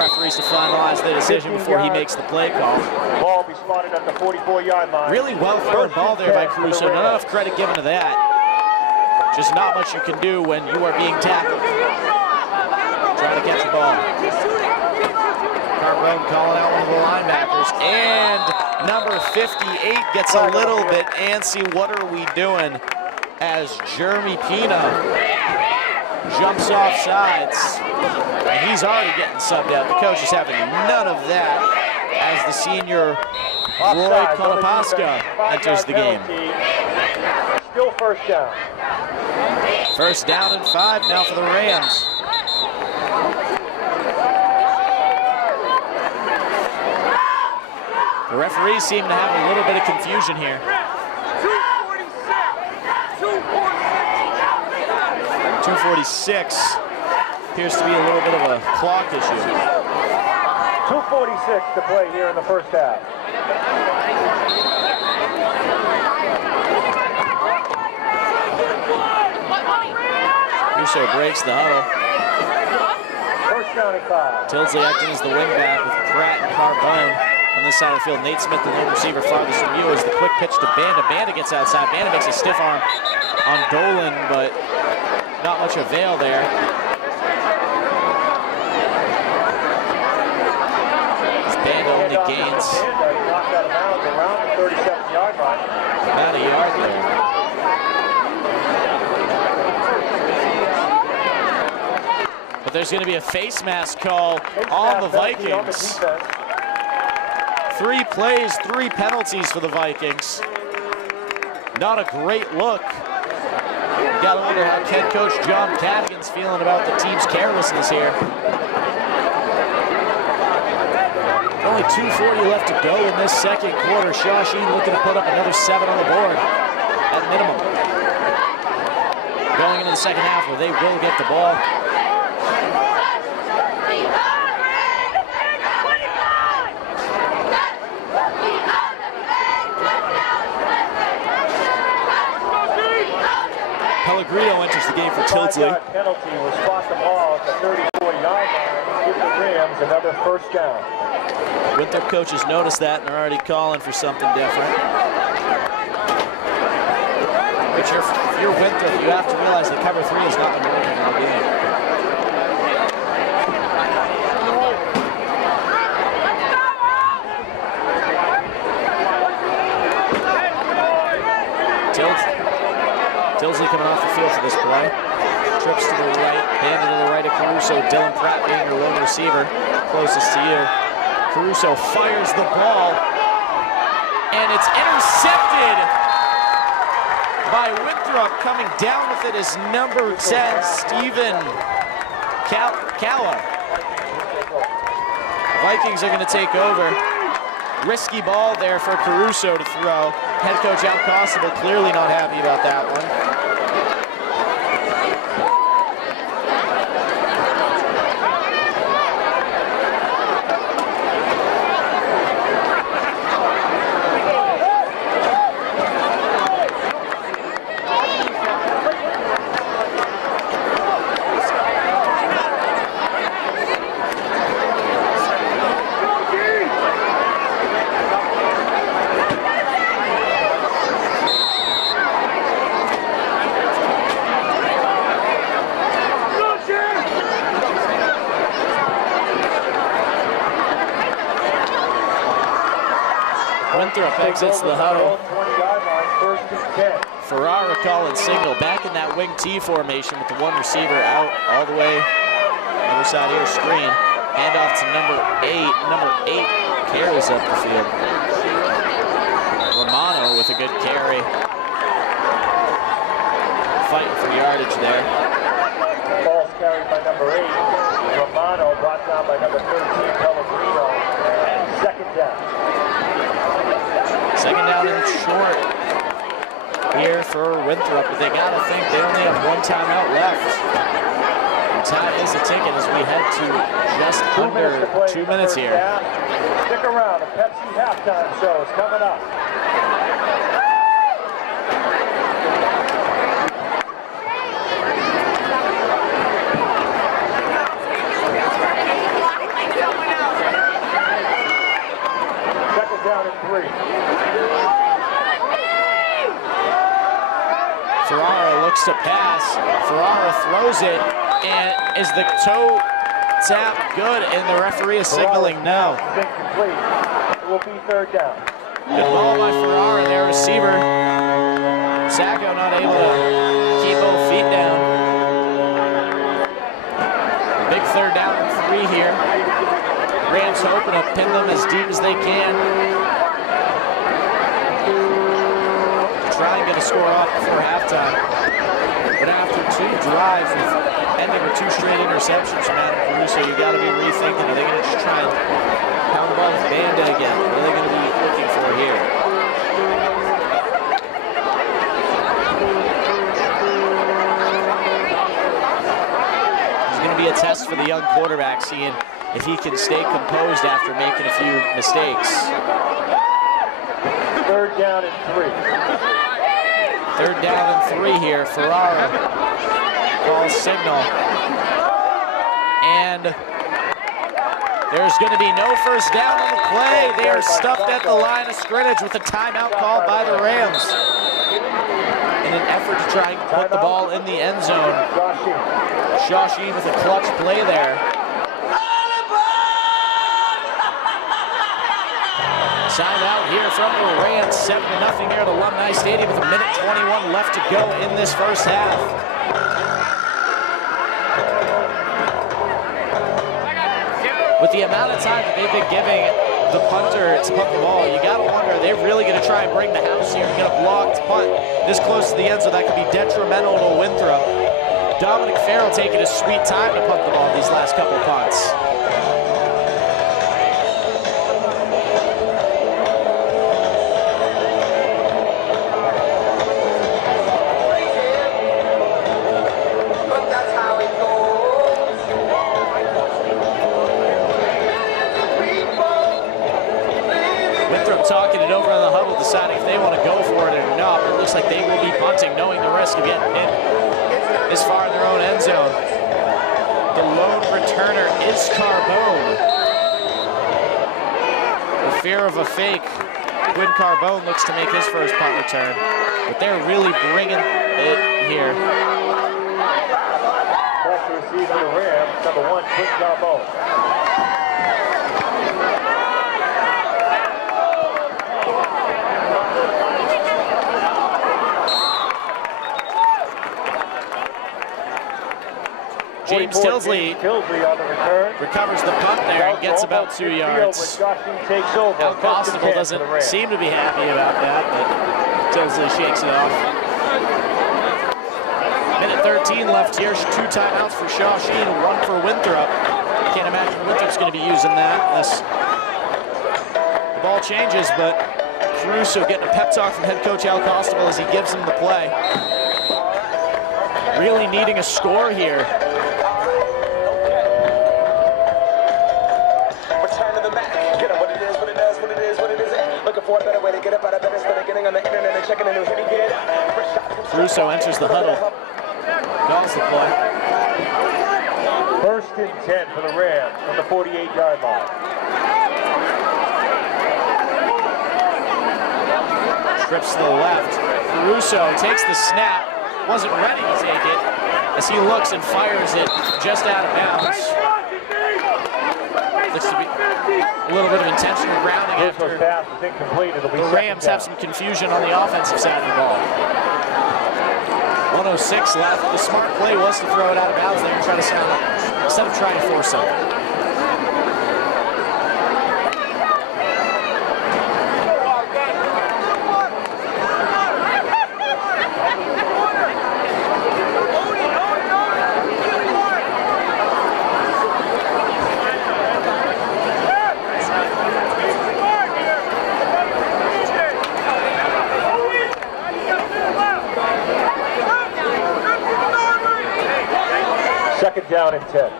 referees to finalize their decision before he makes the play call. Ball will be spotted at the 44-yard line. Really well-thrown ball there by Caruso. Not enough credit given to that. Just not much you can do when you are being tackled. Trying to catch the ball. Carbone calling out one of the linebackers. And number 58 gets a little bit antsy. What are we doing? As Jeremy Pina jumps off sides. And he's already getting subbed out. The coach is having none of that as the senior Roy Konopaska enters the game. Still first down. First down and 5 now for the Rams. The referees seem to have a little bit of confusion here. 2:46 appears to be a little bit of a clock issue. 2:46 to play here in the first half. Russo breaks the huddle. First down and 5. Tilsley acting as the wingback with Pratt and Carbone on this side of the field. Nate Smith, the lone receiver farthest from you, as the quick pitch to Banda. Banda gets outside. Banda makes a stiff arm on Dolan, but not much avail there. As Banda only gains around the 37-yard line. about a yard there. But there's going to be a face mask call on the Vikings. 3 plays, 3 penalties for the Vikings. Not a great look. You gotta wonder how head coach John Cadigan's feeling about the team's carelessness here. Only 2:40 left to go in this second quarter. Shawsheen looking to put up another 7 on the board at minimum. Going into the second half where they will get the ball. Pellegrino enters the game for Tilsley. Penalty will spot the ball at the 34-yard line. Give the Rams another first down. Winthrop coaches noticed that and are already calling for something different. But if you're Winthrop, you have to realize that cover 3 has not been working all game. Tilsley coming off the field for this play. Trips to the right, Bandit to the right of Caruso. Dylan Pratt being your lone receiver, closest to you. Caruso fires the ball, and it's intercepted by Winthrop. Coming down with it is number 10, Stephen Calla. Vikings are going to take over. Risky ball there for Caruso to throw. Head coach Al Constable clearly not happy about that one. Winthrop exits the huddle. Ferrara calling signal. Back in that wing T formation with the one receiver out all the way other side here, screen. Hand off to number 8. Number 8 carries up the field. Romano with a good carry. Fighting for yardage there. Ball's carried by number 8. Romano brought down by number 13, Pellegrino. Second down. Second down and short here for Winthrop, but they gotta think they only have 1 timeout left. And time is a ticket as we head to just under 2 minutes here. Stick around, the Pepsi halftime show is coming up. down and 3. Ferrara looks to pass. Ferrara throws it, and is the toe tap good? And the referee is signaling no. Is incomplete. It will be 3rd down. Good ball by Ferrara, their receiver. Sacco not able to keep both feet down. Big 3rd down and 3 here. Rams hoping to pin them as deep as they can. Try and get a score off before halftime. But after 2 drives with ending with 2 straight interceptions from Adam Caruso, you got to be rethinking. Are they going to just try and pound the ball with Banda again? What are they going to be looking for here? It's going to be a test for the young quarterback, seeing if he can stay composed after making a few mistakes. 3rd down and 3. 3rd down and 3 here. Ferrara calls signal. And there's going to be no first down on the play. They are stuffed at the line of scrimmage with a timeout called by the Rams in an effort to try and put the ball in the end zone. Shawsheen with a clutch play there. Timeout here from the Rams, 7-0 here at Alumni Stadium with 1:21 left to go in this first half. With the amount of time that they've been giving the punter to punt the ball, you gotta wonder, are they really gonna try and bring the house here and get a blocked punt this close to the end, so that could be detrimental to Winthrop. Dominic Farrell taking his sweet time to punt the ball these last couple punts. Talking it over in the huddle, deciding if they want to go for it or not. But it looks like they will be punting, knowing the risk of getting hit this far in their own end zone. The lone returner is Carbone. For fear of a fake, Quinn Carbone looks to make his first punt return. But they're really bringing it here. Back to receive for the Rams, number 1, Quinn Carbone. James Tilsley on the return. Recovers the punt there and gets about 2 yards. Al Constable doesn't seem to be happy about that, but Tilsley shakes it off. Minute 13 left here. 2 timeouts for Shawsheen, 1 for Winthrop. Can't imagine Winthrop's going to be using that unless the ball changes, but Caruso getting a pep talk from head coach Al Constable as he gives him the play. Really needing a score here. Caruso enters the huddle. Calls the play. 1st and 10 for the Rams from the 48-yard line. Trips to the left. Caruso takes the snap. Wasn't ready to take it as he looks and fires it just out of bounds. Looks to be a little bit of intentional grounding after the Rams have some confusion on the offensive side of the ball. 1:06 left. The smart play was to throw it out of bounds there and try to sound it instead of trying to force something. Down and 10.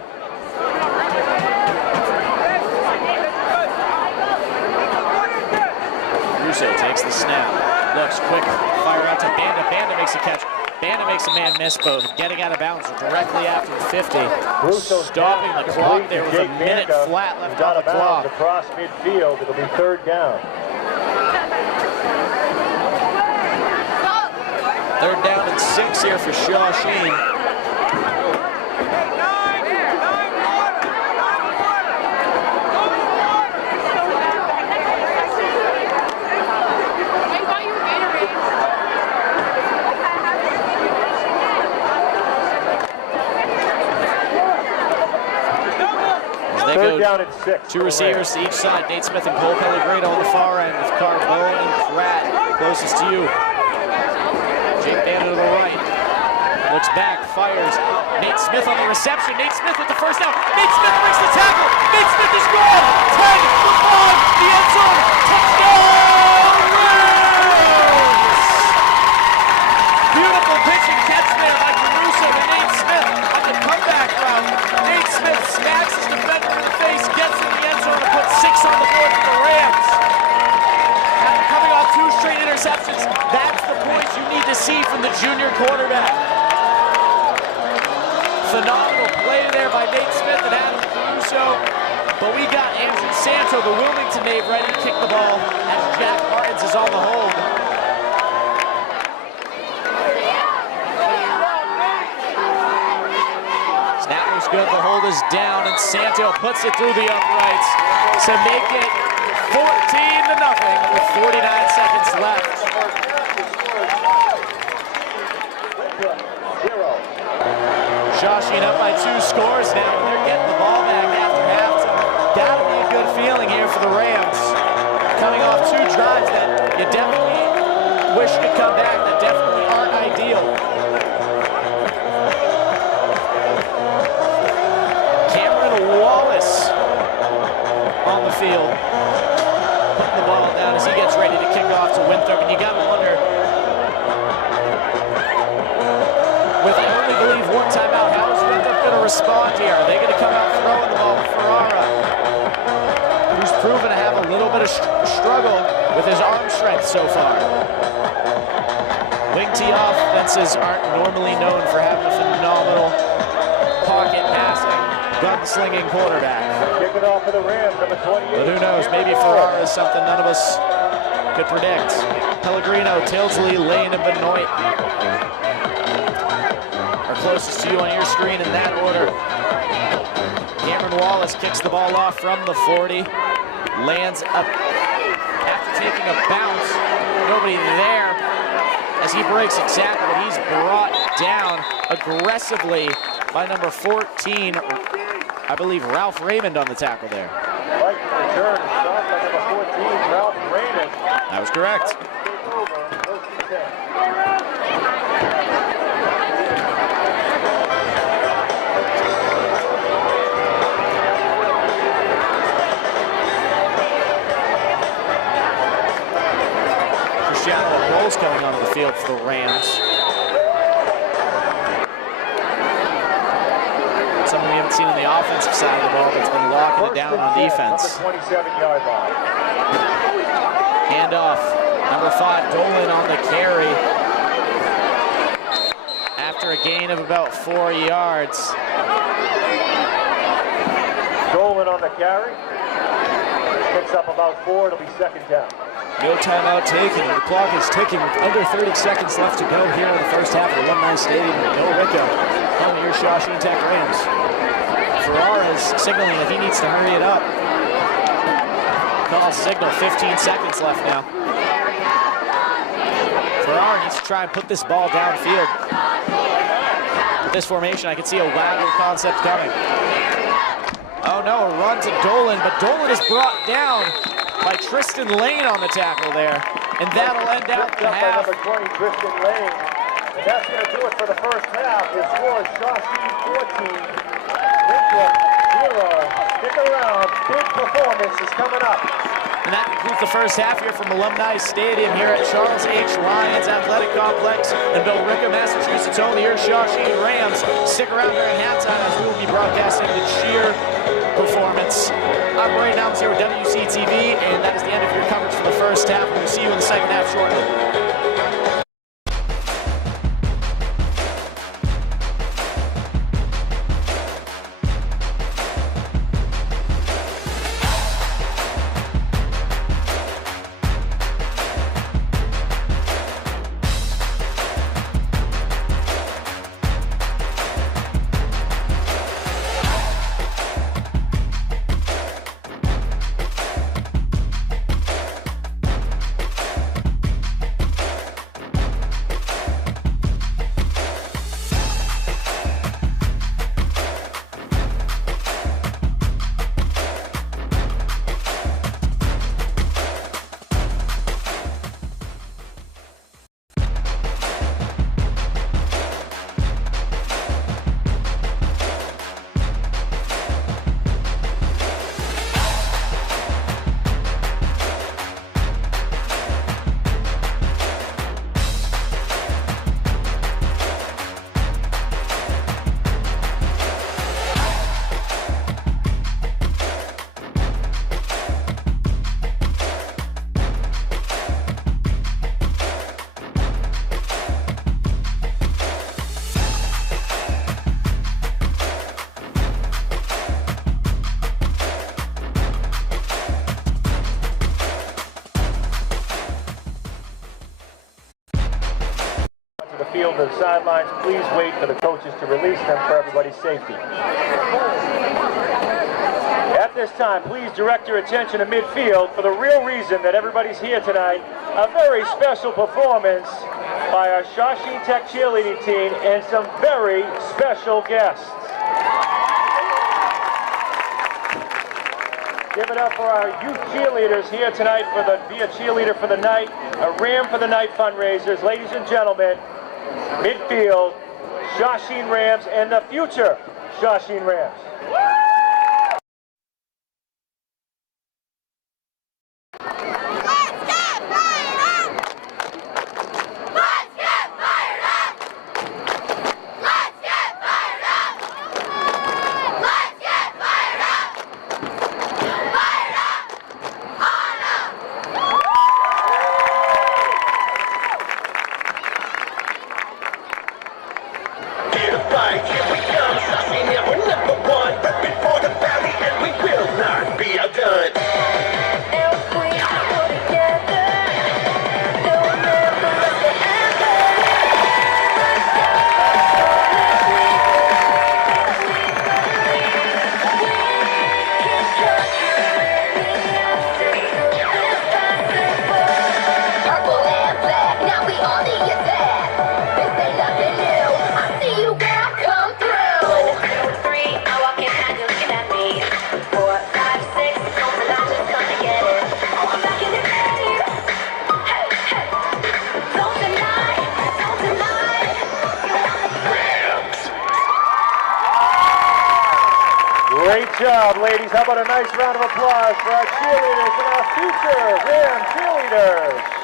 Caruso takes the snap. Looks quick. Fire out to Banda. Banda makes a catch. Banda makes a man miss, but getting out of bounds directly after the 50. Stopping the clock there with a minute flat left on the clock. Across midfield, it'll be 3rd down. Third down and 6 here for Shawsheen. Third down and 6. Two receivers to each side. Nate Smith and Cole Pellegrino on the far end with Carbo and Pratt closest to you. Jake Bannon to the right. Looks back, fires. Nate Smith on the reception. Nate Smith with the first down. Nate Smith breaks the tackle. Nate Smith is gone. 10 for 5. The end zone. Touchdown, Rams! Beautiful pitch and catch there by Caruso and Nate Smith on the comeback route. Nate Smith smacks his defender in the face, gets in the end zone to put 6 on the board for the Rams. After coming off 2 straight interceptions, that's the points you need to see from the junior quarterback. Phenomenal play there by Nate Smith and Adam Caruso. But we got Andrew Santo, the Wilmington native, ready to kick the ball as Jack Martins is on the hold. Snap was good, the hold is down, and Santo puts it through the uprights to make it 14-0 with 49 seconds left. Shawsheen up by 2 scores now. They're getting the ball back after halftime. That'll be a good feeling here for the Rams. Coming off 2 drives that you definitely wish could come back, that definitely aren't ideal. Cameron Wallace on the field, putting the ball down as he gets ready to kick off to Winthrop, and you gotta wonder, with I only believe 1 timeout, how is Winthrop going to respond here? Are they going to come out throwing the ball with Ferrara, who's proven to have a little bit of struggle with his arm strength so far? Wing T offenses aren't normally known for having a phenomenal pocket passing, gunslinging quarterback. Kick it off for the Rams, number 28. But who knows, maybe Ferrara is something none of us could predict. Pellegrino, Tilsley, Lane, and Benoit closest to you on your screen in that order. Cameron Wallace kicks the ball off from the 40. Lands up after taking a bounce. Nobody there as he breaks exactly, but he's brought down aggressively by number 14. I believe Ralph Raymond on the tackle there. Right return, shot by number 14, Ralph Raymond. That was correct. Coming onto the field for the Rams. Something we haven't seen on the offensive side of the ball that's been locking it down on defense. 27-yard line. Handoff, number 5, Dolan on the carry. After a gain of about 4 yards. Dolan on the carry. Picks up about 4, it'll be 2nd down. No timeout taken, and the clock is ticking with under 30 seconds left to go here in the first half of Alumni Stadium. Bill Ricco on your Shawsheen Tech Rams. Ferrara is signaling that he needs to hurry it up. Call signal, 15 seconds left now. Ferrara needs to try and put this ball downfield. With this formation, I can see a Wagner concept coming. Oh no, a run to Dolan, but Dolan is brought down by Tristan Lane on the tackle there, and that'll end out the half. Number 20, Tristan Lane, and that's going to do it for the first half. His score is Shawsheen 14, Winthrop 0. Stick around, big performance is coming up. And that concludes the first half here from Alumni Stadium here at Charles H. Lyons Athletic Complex in Billerica, Massachusetts. Home here, Shawsheen Rams. Stick around during halftime as we will be broadcasting the cheer performance. I'm Ray Nowns here with WCTV, and that is the end of your coverage for the first half. We'll see you in the second half shortly. field to the sidelines. Please wait for the coaches to release them for everybody's safety. At this time, please direct your attention to midfield for the real reason that everybody's here tonight. A very special performance by our Shawsheen Tech cheerleading team and some very special guests. Give it up for our youth cheerleaders here tonight for the Be a Cheerleader for the Night, a Ram for the Night fundraisers. Ladies and gentlemen, midfield, Shawsheen Rams and the future Shawsheen Rams. Great job, ladies. How about a nice round of applause for our cheerleaders and our future Ram cheerleaders?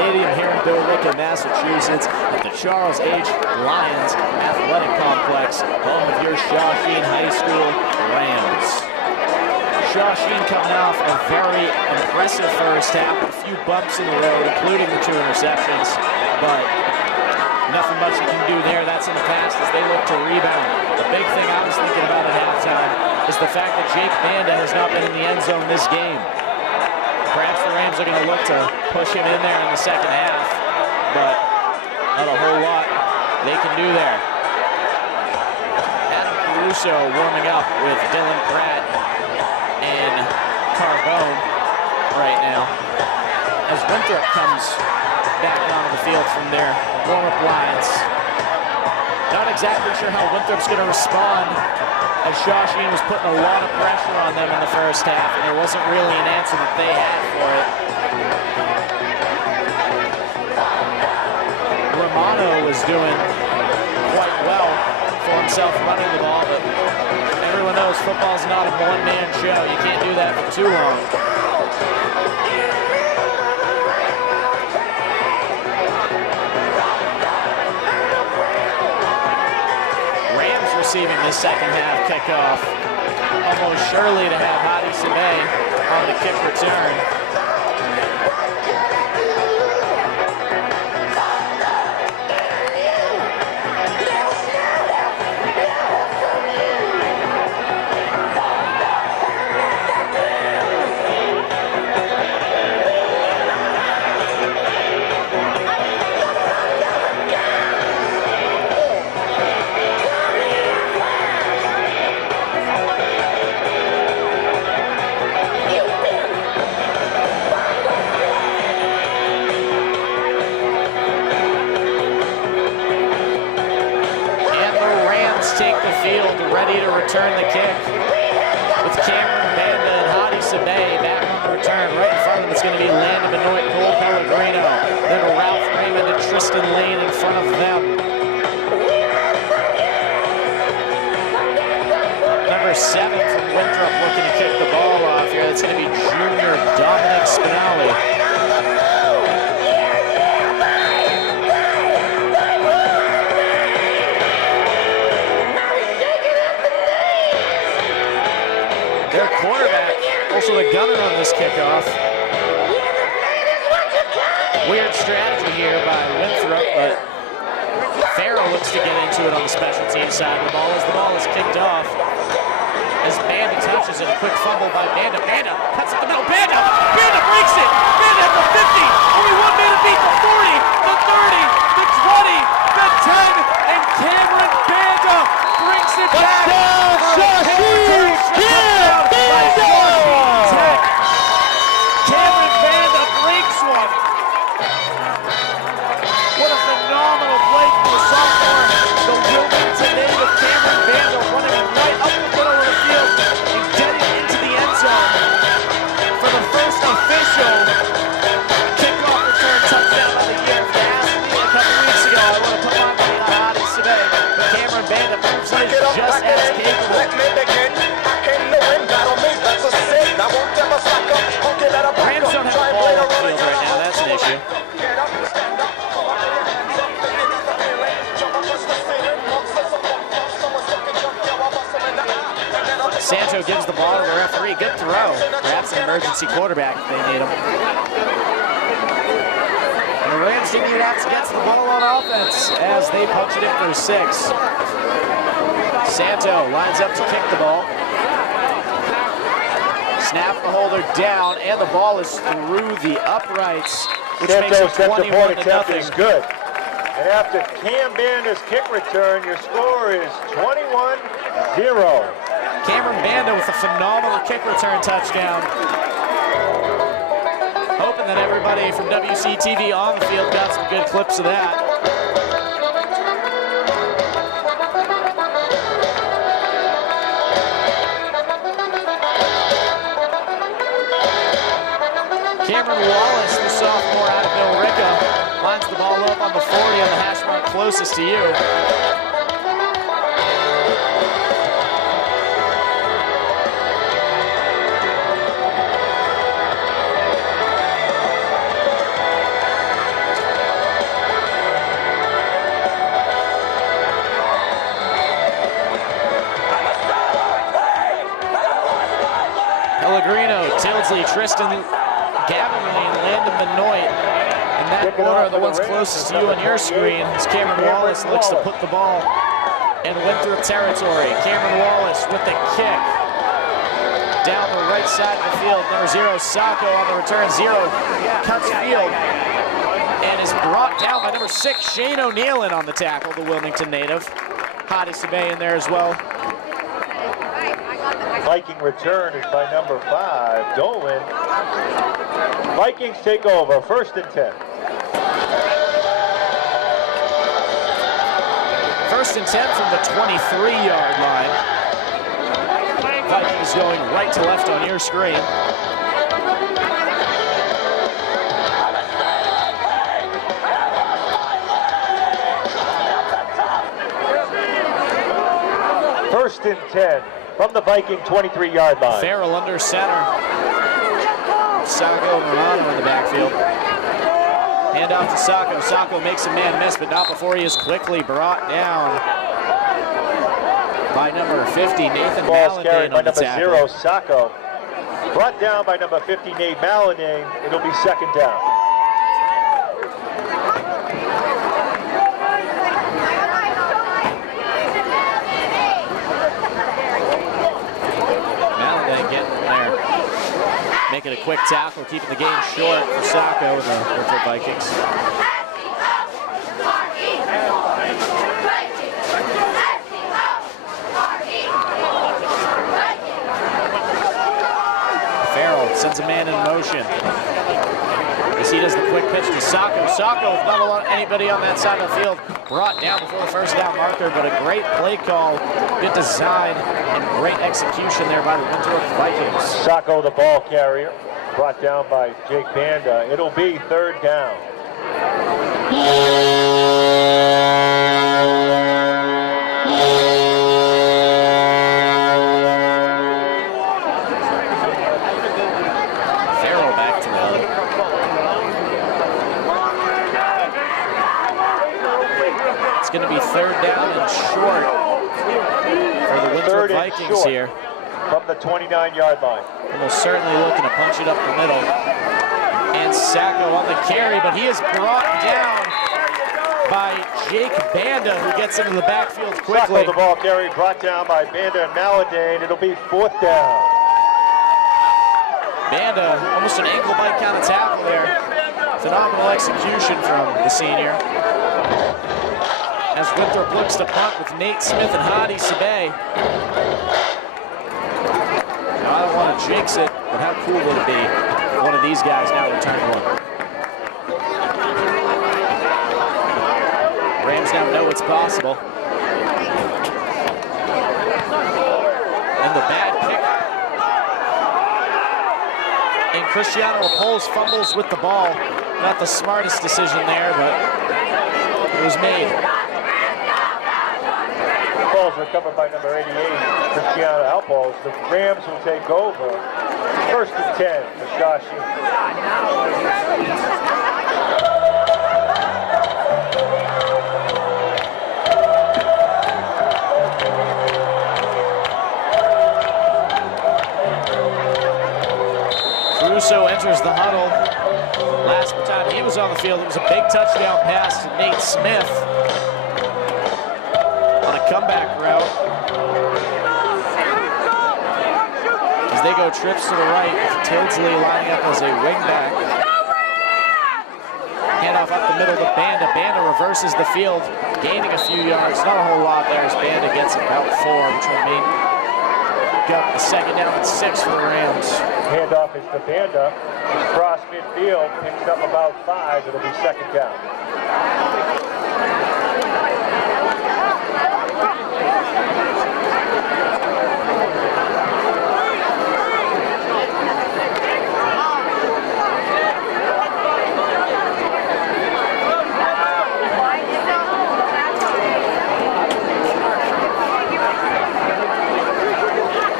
Stadium here in Billerica, Massachusetts, at the Charles H. Lyons Athletic Complex, home of your Shawsheen High School Rams. Shawsheen coming off a very impressive first half, a few bumps in the road, including the 2 interceptions, but nothing much you can do there. That's in the past as they look to rebound. The big thing I was thinking about at halftime is the fact that Jake Banda has not been in the end zone this game. Perhaps the Rams are going to look to push him in there in the second half, but not a whole lot they can do there. Adam Caruso warming up with Dylan Pratt and Carbone right now as Winthrop comes back onto the field from their warm-up lines. Not exactly sure how Winthrop's going to respond, as Shawsheen was putting a lot of pressure on them in the first half, and there wasn't really an answer that they had for it. Romano was doing quite well for himself running the ball, but everyone knows football's not a one-man show. You can't do that for too long. Receiving this second half kickoff, almost surely to have Hadi Sabay on the kick return. Ready to return the kick with Cameron Banda and Hadi Sabay back on the return. Right in front of them is going to be Landon Benoit, Cole Pellegrino, then Ralph Raymond and Tristan Lane in front of them. Number 7 from Winthrop looking to kick the ball off here. That's going to be junior Dominic Spinelli. Their quarterback, also the gunner on this kickoff. Weird strategy here by Winthrop, but Farrell looks to get into it on the special team side of the ball as the ball is kicked off. As Banda touches it, a quick fumble by Banda. Banda cuts up the middle. Banda breaks it. Banda at the 50. Only one man to beat the 40, the 30, the 20, the 10, and Cameron Banda brings it back. Cameron Banda breaks one. What a phenomenal play from the sophomore. The Wilmington native Cameron Banda running right up the middle of the field and getting into the end zone for the first official kickoff return touchdown of the year. If they asked me a couple weeks ago, I would have put my money on Hadi Sabay, but Cameron Banda proves he is just as capable. Rams don't have the ball on the field right now, that's an issue. Sancho gives the ball to the referee. Good throw. Perhaps an emergency quarterback if they need him. And the Rams didn't even have to get to the ball on offense as they punch it in for 6. Santo lines up to kick the ball. Snap the holder down, and the ball is through the uprights, which makes it 21-0. Is good. And after Cam Banda's kick return, your score is 21-0. Cameron Banda with a phenomenal kick return touchdown. Hoping that everybody from WCTV on the field got some good clips of that. Cameron Wallace, the sophomore out of Billerica, lines the ball up on the 40 on the hash mark closest to you. Beasley, Tristan Gavin, and Landon Benoit. In that order, the ones closest to you on your screen, as Cameron Wallace looks to put the ball in Winthrop territory. Cameron Wallace with the kick down the right side of the field. Number 0, Sacco on the return. 0 cuts field and is brought down by number 6, Shane O'Neill on the tackle, the Wilmington native. Hadi Sabay in there as well. Viking return is by number 5, Dolan. Vikings take over, 1st and 10. 1st and 10 from the 23-yard line. Vikings going right to left on your screen. First and 10 from the Viking 23-yard line. Farrell under center. Sacco and Romano in the backfield. Hand off to Sacco. Sacco makes a man miss, but not before he is quickly brought down by number 50, Nathan Ball's carried Mallandane by on the number tackle. 0, Sacco. Brought down by number 50, Nate Mallandane. It'll be 2nd down. Mallandane getting there. Making a quick tackle, keeping the game short for Sacco and the Winthrop Vikings. Sends a man in motion. As he does the quick pitch to Sacco. Sacco with not anybody on that side of the field. Brought down before the first down marker, but a great play call, good design, and great execution there by the Winthrop Vikings. Sacco, the ball carrier, brought down by Jake Banda. It'll be 3rd down. It's going to be 3rd down and short for the Winthrop Vikings here. From the 29-yard line. Almost certainly looking to punch it up the middle. And Sacco on the carry, but he is brought down by Jake Banda, who gets into the backfield quickly. Sacco, the ball carry, brought down by Banda and Mallandane. It'll be 4th down. Banda, almost an ankle bite kind of tackle there. Phenomenal execution from the senior. As Winthrop looks to punt with Nate Smith and Hadi Sabay. Now, I don't want to jinx it, but how cool would it be if one of these guys now return one? Rams now know it's possible. And the bad kick. And Cristiano Rapols fumbles with the ball. Not the smartest decision there, but it was made. Ball's recovered by number 88, Cristiano Alpos. The Rams will take over. 1st and 10 for Shawsheen. Caruso enters the huddle. Last time he was on the field, it was a big touchdown pass to Nate Smith on a comeback route. As they go trips to the right, Tildesley lining up as a wingback. Handoff up the middle to Banda. Banda reverses the field, gaining a few yards. Not a whole lot there as Banda gets about 4, which will mean up the 2nd down and 6 for the Rams. Handoff is to Banda. Cross midfield, picks up about 5. It'll be 2nd down.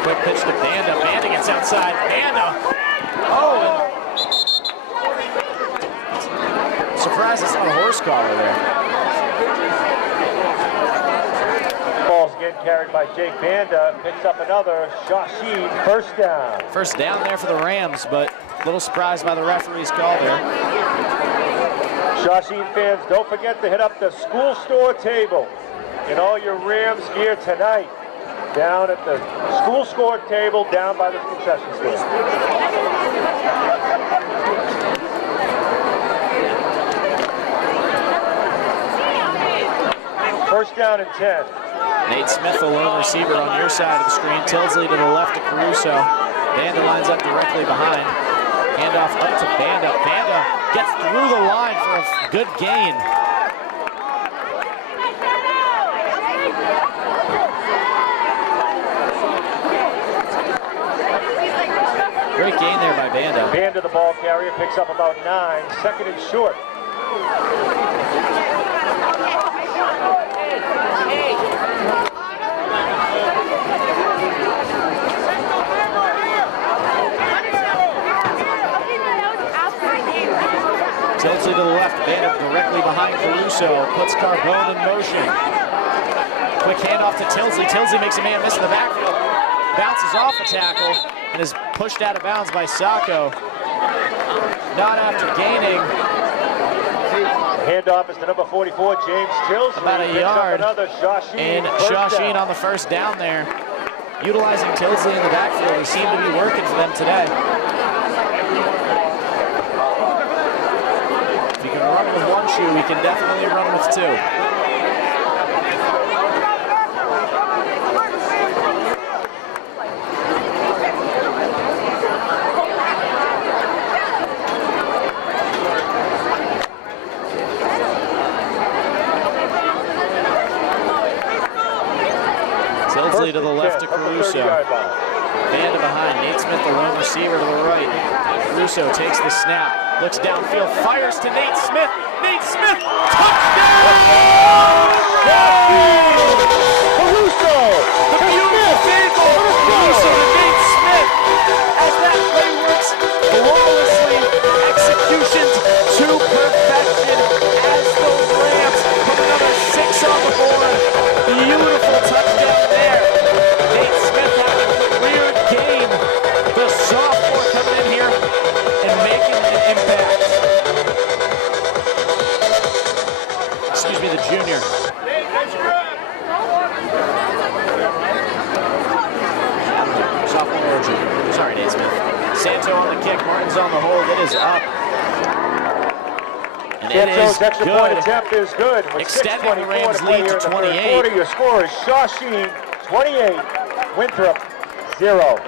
Quick pitch to Banda. Banda gets outside. Banda. Oh, surprised it's not a horse collar there. Ball's again carried by Jake Banda, picks up another. Shawsheen, first down. First down there for the Rams, but a little surprised by the referee's call there. Shawsheen fans, don't forget to hit up the school store table. Get all your Rams gear tonight down at the school store table down by the concession stand. First down and 10. Nate Smith, the lone receiver on your side of the screen. Tilsley to the left of Caruso. Banda lines up directly behind. Handoff up to Banda. Banda gets through the line for a good gain. Great gain there by Banda. Banda, the ball carrier, picks up about 9. Second and short. Tilsley to the left, Banda directly behind Caruso, puts Carbone in motion. Quick handoff to Tilsley. Tilsley makes a man miss in the backfield, bounces off a tackle, and is pushed out of bounds by Sacco. Not after gaining. Handoff is to number 44, James Tilsley. About a yard. Shawsheen, and Shawsheen on the first down there. Utilizing Tilsley in the backfield. They seem to be working for them today. If you can run with one shoe, we can definitely run with two. Tilsley to the left of Caruso. Banda behind. Nate Smith, the lone receiver, to the right. Caruso takes the snap, looks downfield, fires to Nate Smith. Nate Smith, touchdown! Caruso! The beautiful field goal for Caruso to Nate Smith as that play works flawlessly, executions to perfection as the Rams put another 6 on the board. Beautiful touchdown there. Nate Smith having a career game. The sophomore coming in here and making an impact. Excuse me, the junior. Sophomore or junior. Sorry, Nate Smith. Santo on the kick, Martin's on the hold. It is up. And it is extra point good. attempt is good. With Extending the 6:24 Rams to play lead here to in the third 28. quarter. Your score is Shawsheen 28, Winthrop 0.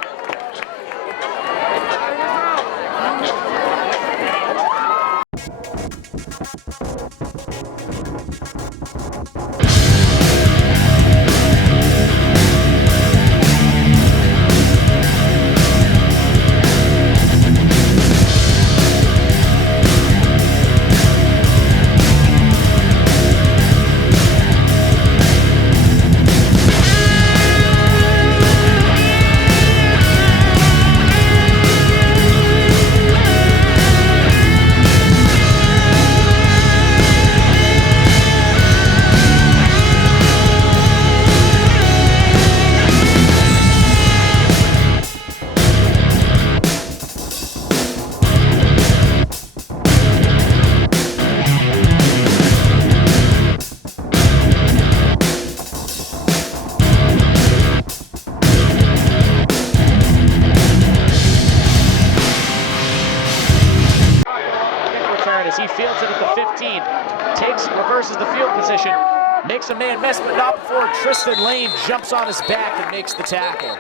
Makes a man miss, but not before Tristan Lane jumps on his back and makes the tackle.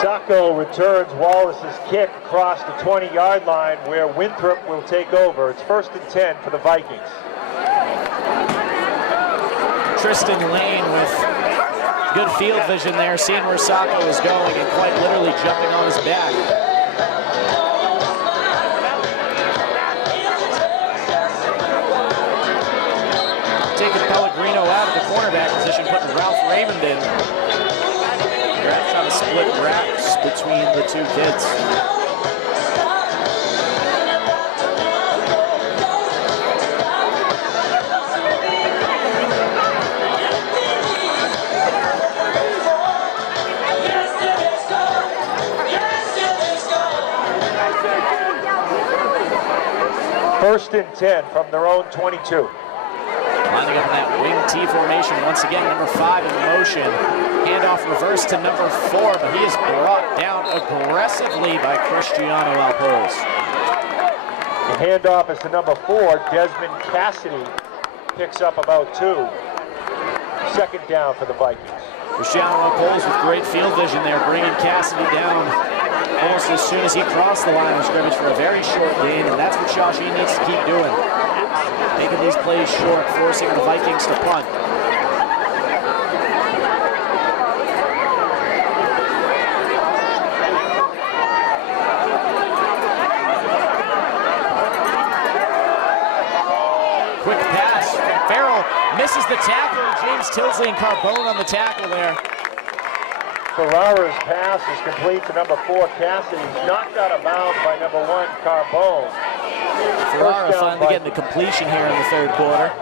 Sacco returns Wallace's kick across the 20-yard line where Winthrop will take over. It's 1st and 10 for the Vikings. Tristan Lane with good field vision there, seeing where Sacco is going and quite literally jumping on his back. Taking Pellegrino out of the cornerback position, putting Ralph Raymond in. They're trying to split reps between the two kids. First and 10 from their own 22. Lining up in that wing T formation. Once again, number 5 in motion. Handoff reverse to number 4, but he is brought down aggressively by Cristiano Alpoz. The handoff is to number 4, Desmond Cassidy. Picks up about 2. Second down for the Vikings. Cristiano Alpoz with great field vision there, bringing Cassidy down almost as soon as he crossed the line of scrimmage for a very short gain, and that's what Shawsheen needs to keep doing. Making these plays short, forcing the Vikings to punt. Quick pass from Farrell, misses the tackle, and James Tilsley and Carbone on the tackle there. Ferrara's pass is complete to number 4, Cassidy. Knocked out of bounds by number 1, Carbone. Ferrara finally getting the completion here in the third quarter.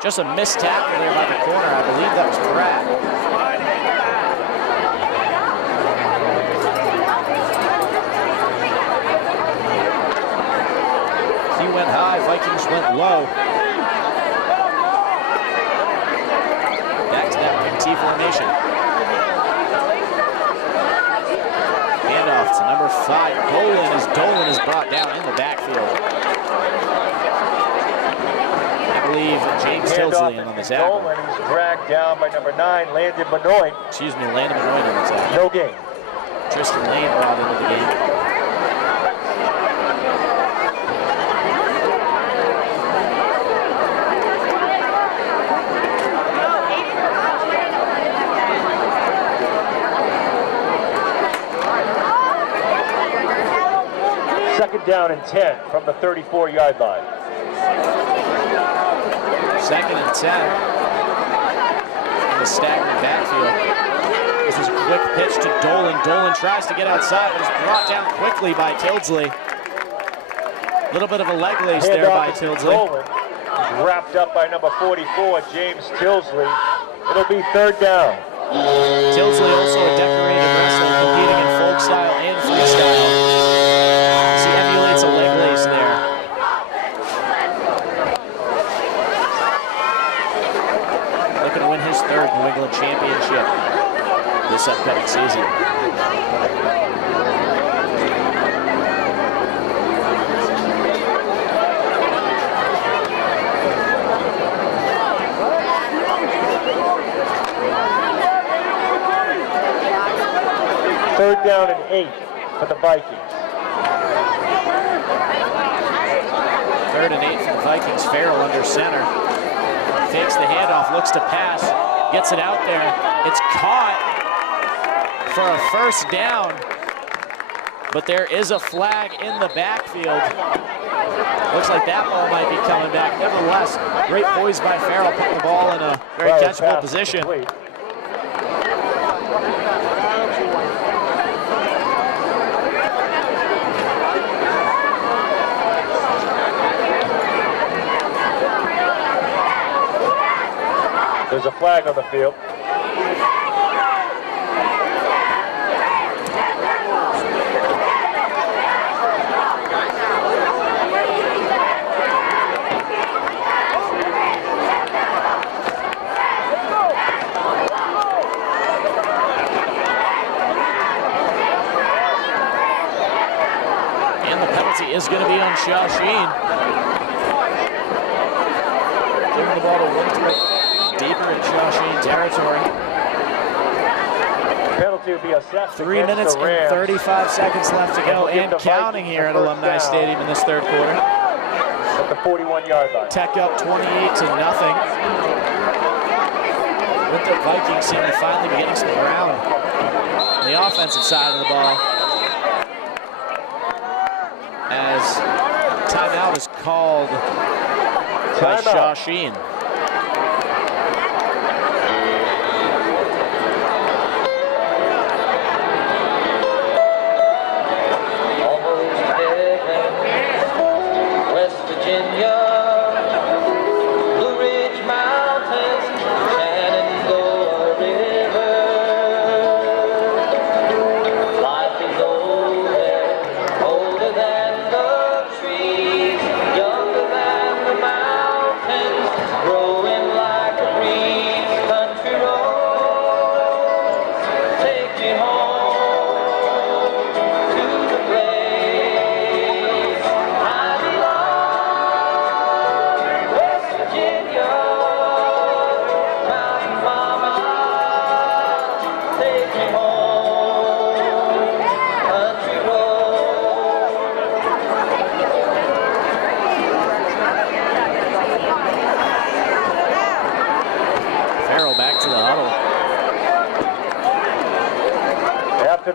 Just a missed tackle there by the corner. I believe that was Pratt. He went high, Vikings went low. Back to that wing T formation. Handoff to number 5, Dolan is brought down in the backfield. I believe James Tilsley in on the tackle. Dolan, he's dragged down by number 9, Landon Benoit. Landon Benoit on the tackle. No gain. Tristan Lane brought into the game. Second down and 10 from the 34-yard line. Second and 10 in the staggering backfield. This is a quick pitch to Dolan. Dolan tries to get outside, but is brought down quickly by Tilsley. A little bit of a leg lace there by Tilsley. Dolan, wrapped up by number 44, James Tilsley. It'll be third down. Tilsley also a decorated wrestler, competing in folk style and freestyle. He emulates a leg lace there. Looking to win his third New England championship this upcoming season. Third down and 8 for the Vikings. Third and 8 for the Vikings. Farrell under center. Fakes the handoff, looks to pass, gets it out there. It's caught for a first down, but there is a flag in the backfield. Looks like that ball might be coming back. Nevertheless, great poise by Farrell, putting the ball in a very catchable position. Complete. There's a flag on the field. And the penalty is going to be on Shawsheen. Giving the ball to Winthrop. Deeper in Shawsheen territory. Penalty will be assessed. 3 minutes and 35 seconds left to go, and counting here at Alumni Stadium in this third quarter. At the 41-yard line. Tech up 28-0. Winthrop Vikings seem to finally be getting some ground on the offensive side of the ball, as timeout is called by Shawsheen.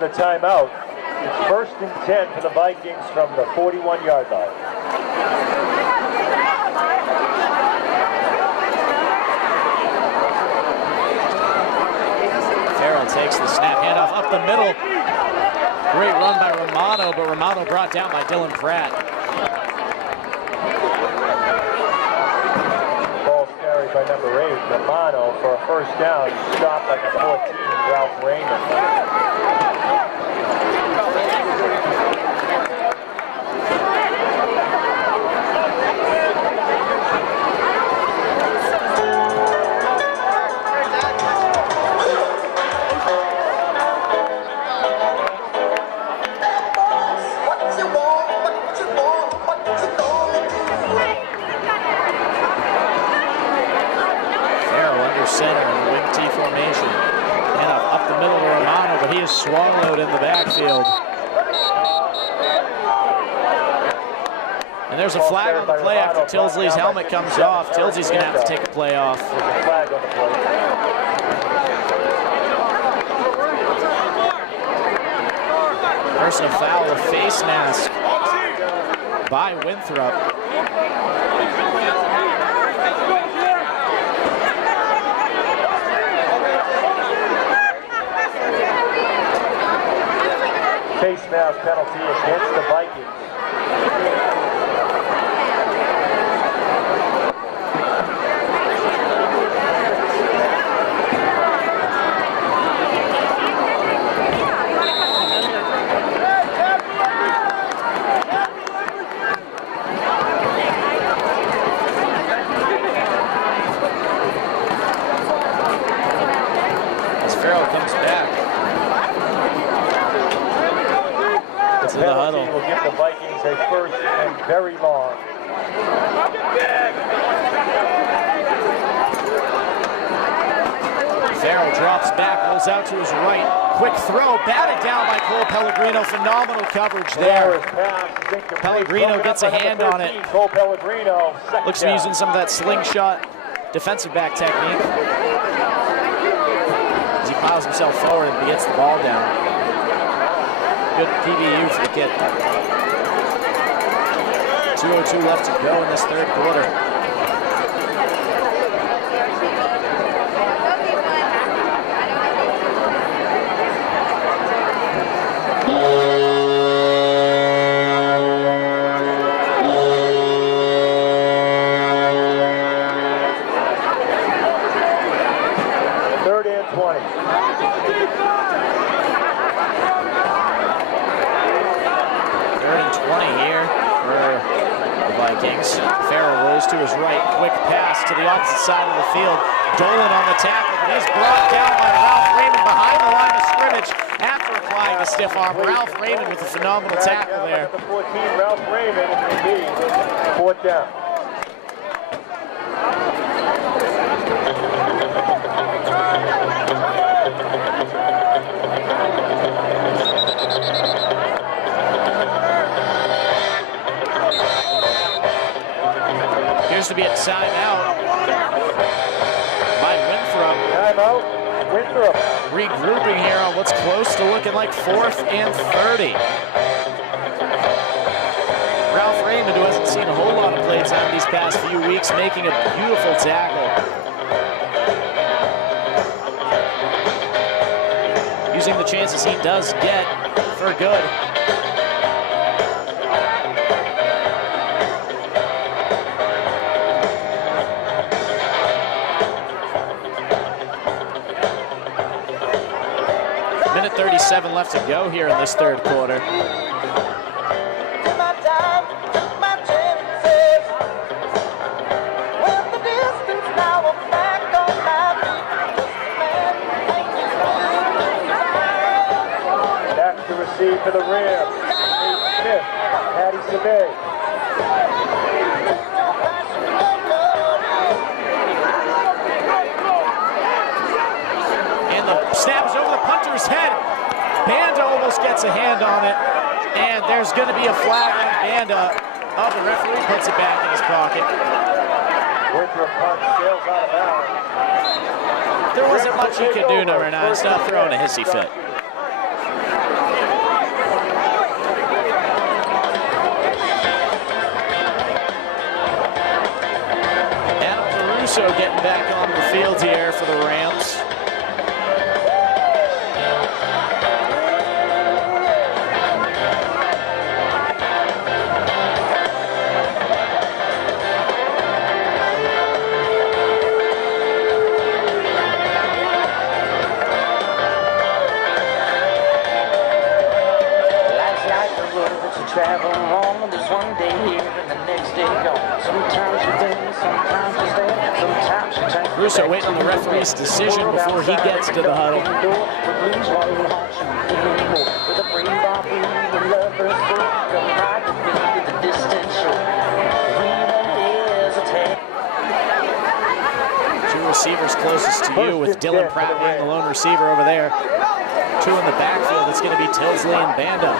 the timeout. It's 1st and 10 for the Vikings from the 41-yard line. Apparel takes the snap, handoff up the middle. Great run by Romano, but Romano brought down by Dylan Pratt. Ball carried by number 8, Romano, for a first down. Stopped by number 14, Ralph Raymond. Swallowed in the backfield. And there's a flag on the play after Tilsley's helmet comes off. Tilsley's going to have to take a play off. Personal foul, a face mask by Winthrop. Face mask penalty against the Vikings. As Farrell comes back. To the huddle. Will give the Vikings a first and very long. Farrell drops back, rolls out to his right. Quick throw, batted down by Cole Pellegrino. Phenomenal coverage there. Pellegrino gets a hand on it. Cole Pellegrino. Looks to be using some of that slingshot defensive back technique. As he piles himself forward and gets the ball down. Good PBU for the kid. 2:02 left to go in this third quarter. Third and 20. Here for the Vikings. Farrell rolls to his right. Quick pass to the opposite side of the field. Dolan on the tackle, but he's brought down by Ralph Raymond behind the line of scrimmage after applying the stiff arm. Ralph Raymond with a phenomenal tackle there. The 14, Ralph Raymond, indeed. 4th down. To be a timeout by Winthrop. Timeout, Winthrop. Regrouping here on what's close to looking like 4th and 30. Ralph Raymond, who hasn't seen a whole lot of play time these past few weeks, making a beautiful tackle. Using the chances he does get for good. Minute 37 left to go here in this third quarter. Back to receive for the Rams. Smith, Patty Sabay. And the snap is over the punter's head. Banda almost gets a hand on it, and there's going to be a flag on Banda. Oh, the referee puts it back in his pocket. Winthrop punt sails out of bounds. There wasn't much he could do, number 9. Stop throwing a hissy fit. Russo getting back onto the field here for the Rams. Travel on, there's one day here and the next day gone. Sometimes you win, sometimes you stay, sometimes you turn. Russo waiting on the referee's decision before he gets to the huddle. Two receivers closest to you, with Dylan Pratt being the lone receiver over there. Two in the backfield, it's going to be Tilsley and Banda.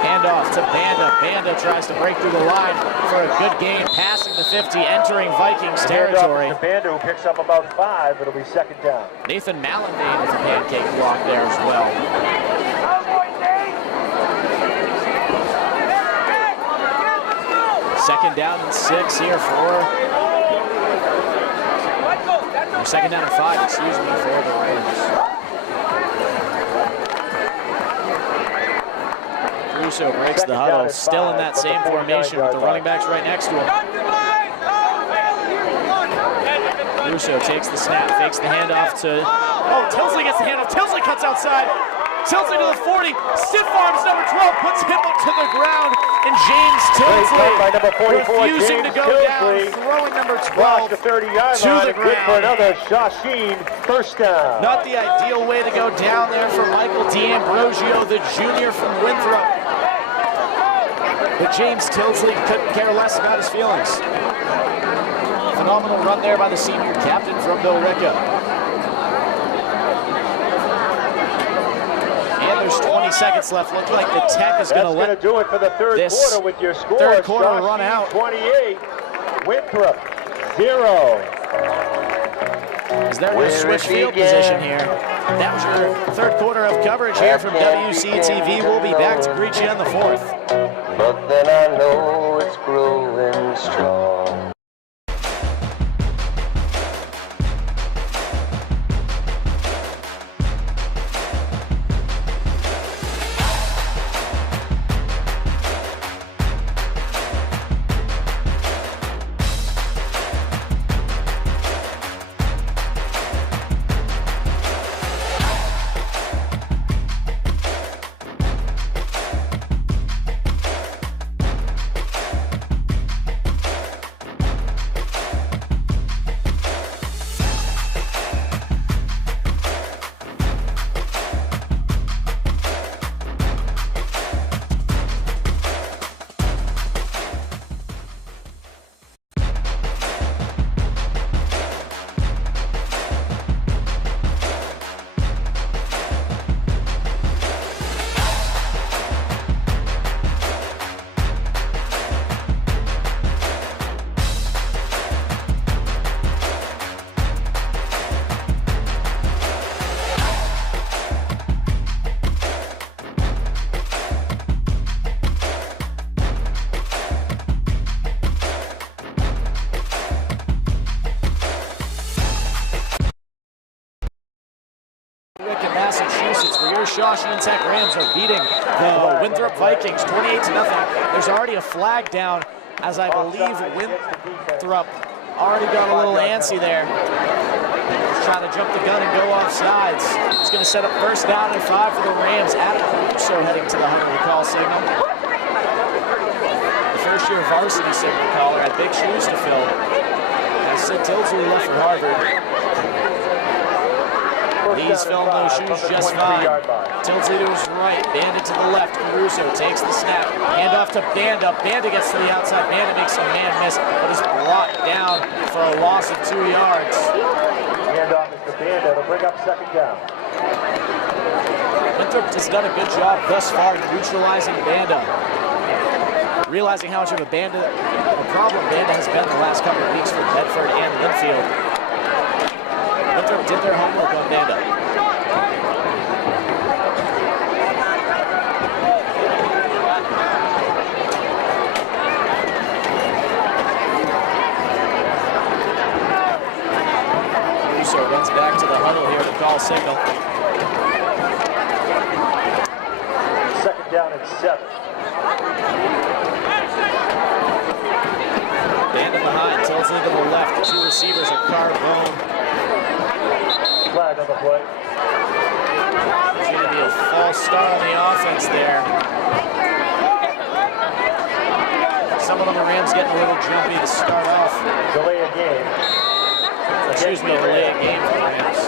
Handoff to Banda. Banda tries to break through the line for a good gain, passing the 50, entering Vikings territory. The Banda, who picks up about 5, it'll be second down. Nathan Mallandane with a pancake block there as well. Second down and 6 here for, or second down and 5, excuse me, for the Rams. Russo breaks the huddle, still in that same formation with the running backs right next to him. Russo takes the snap, fakes the handoff to, oh, Tilsley gets the handoff, Tilsley cuts outside, Tilsley to the 40, stiff arms number 12, puts him to the ground, and James Tilsley refusing to go down, throwing number 12 the 30-yard to line, the good for ground. another Shawsheen first down. Not the ideal way to go down there for Michael D'Ambrosio, the junior from Winthrop. But James Tilsley couldn't care less about his feelings. Phenomenal run there by the senior captain from Billerica. And there's 20 seconds left. Looks like the Tech is going to let do it for the third this quarter with your score. third quarter Shawsheen run out. 28, Winthrop 0. As they're going to switch field position here. That was your third quarter of coverage here from WCTV. We'll be back to greet you in the fourth. But then I know it's growing strong. Massachusetts, where your Shawsheen Tech Rams are beating the Winthrop Vikings 28-0. There's already a flag down, as I believe Winthrop already got a little antsy there. He's trying to jump the gun and go off sides. It's going to set up first down and 5 for the Rams. Adam Russo heading to the huddle to call signal. The first-year varsity signal caller had big shoes to fill. As Sid Tilsley left for Harvard. He's filling those shoes just fine. Tilsley to his right, Banda to the left. Russo takes the snap, hand off to Banda. Banda gets to the outside. Banda makes a man miss, but is brought down for a loss of 2 yards. Hand off to Banda to bring up second down. Winthrop has done a good job thus far neutralizing Banda. Realizing how much of a problem Banda has been the last couple of weeks for Bedford and Linfield. Winthrop did their homework on Banda. signal. Second down and 7. Banda behind, tilts into the left. The two receivers are Carbone. Flag on the play. There's going to be a false start on the offense there. Some of them, the Rams getting a little jumpy to start off. Delay a game. Excuse me, delay a game for the Rams.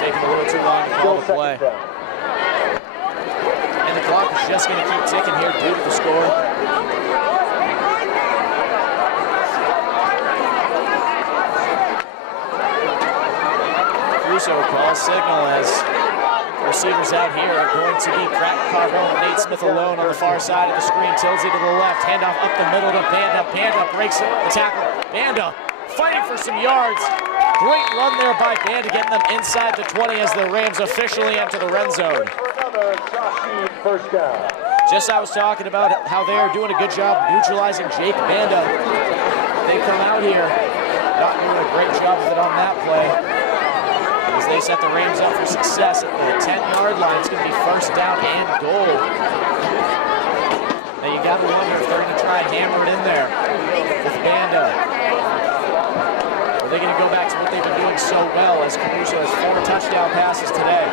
Taking a little too long to call the play. And the clock is just going to keep ticking here due to the score. Russo calls signal as receivers out here are going to be Carbone and Nate Smith alone on the far side of the screen. Tilsey to the left, handoff up the middle to Banda. Banda breaks the tackle. Banda fighting for some yards. Great run there by Banda, getting them inside the 20 as the Rams officially enter the red zone. First down. Just I was talking about how they're doing a good job neutralizing Jake Banda. They come out here, not doing a great job of it on that play. As they set the Rams up for success at the 10-yard line. It's going to be first down and goal. Now you got to wonder if they're going to try and hammer it in there with Banda. Are they going to go back to what they've been doing so well as Caruso has 4 touchdown passes today?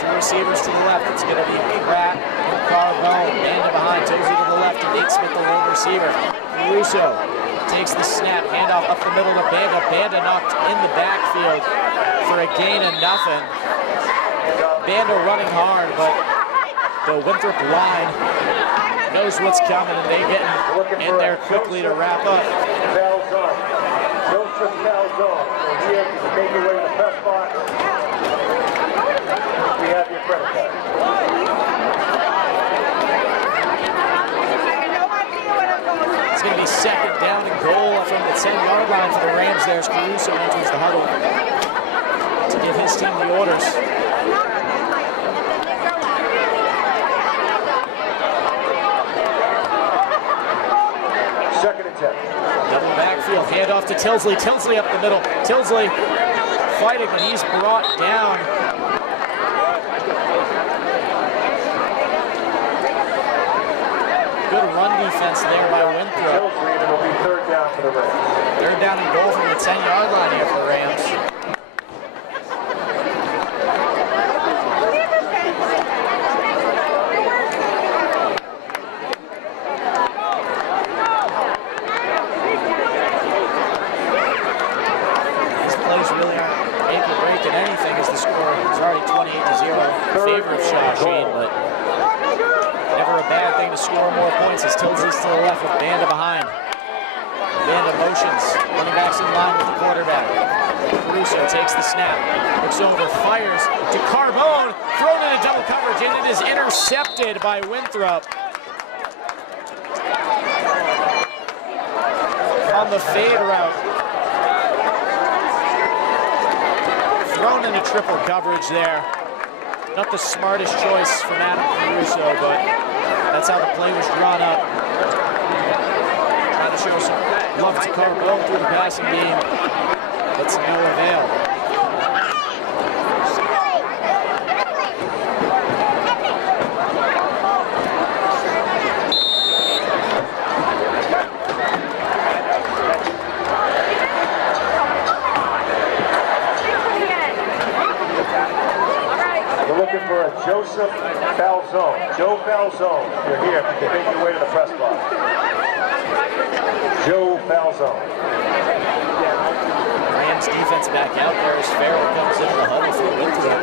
Two receivers to the left. It's going to be Pratt and Carbone. Banda behind. Tozy to the left and Nate Smith the lone receiver. Caruso takes the snap, handoff up the middle to Banda. Banda knocked in the backfield for a gain of nothing. Banda running hard, but the Winthrop line knows what's coming, and they get in there quickly to wrap up. Calzone. Joseph Calzone. So here to make your way to the press box. We have your credit card. It's going to be second down and goal from the 10-yard line for the Rams there as Caruso enters the huddle to give his team the orders. Second and 10. Double backfield, handoff to Tilsley. Tilsley up the middle. Tilsley fighting, but he's brought down. Good run defense there by Winthrop. It'll be third down for the Rams. Third down and goal from the 10-yard line here for the Rams. These plays really aren't make or break in anything as the score is already 28-0 in favor of Shawsheen, but never a bad thing to score more points as Tilsley's to the left with Banda behind. Banda motions, running backs in line with the quarterback. Caruso takes the snap, looks over, fires to Carbone, thrown into double coverage, and it is intercepted by Winthrop. On the fade route. Thrown into triple coverage there. Not the smartest choice from Adam Caruso, but that's how the play was drawn up. Trying to show some love to Carbone through the passing game, but to no avail. For a Joseph Calzone. Joe Calzone, you're here. You can make your way to the press box. Joe Calzone. Rams defense back out there as Farrell comes into the huddle for Winthrop.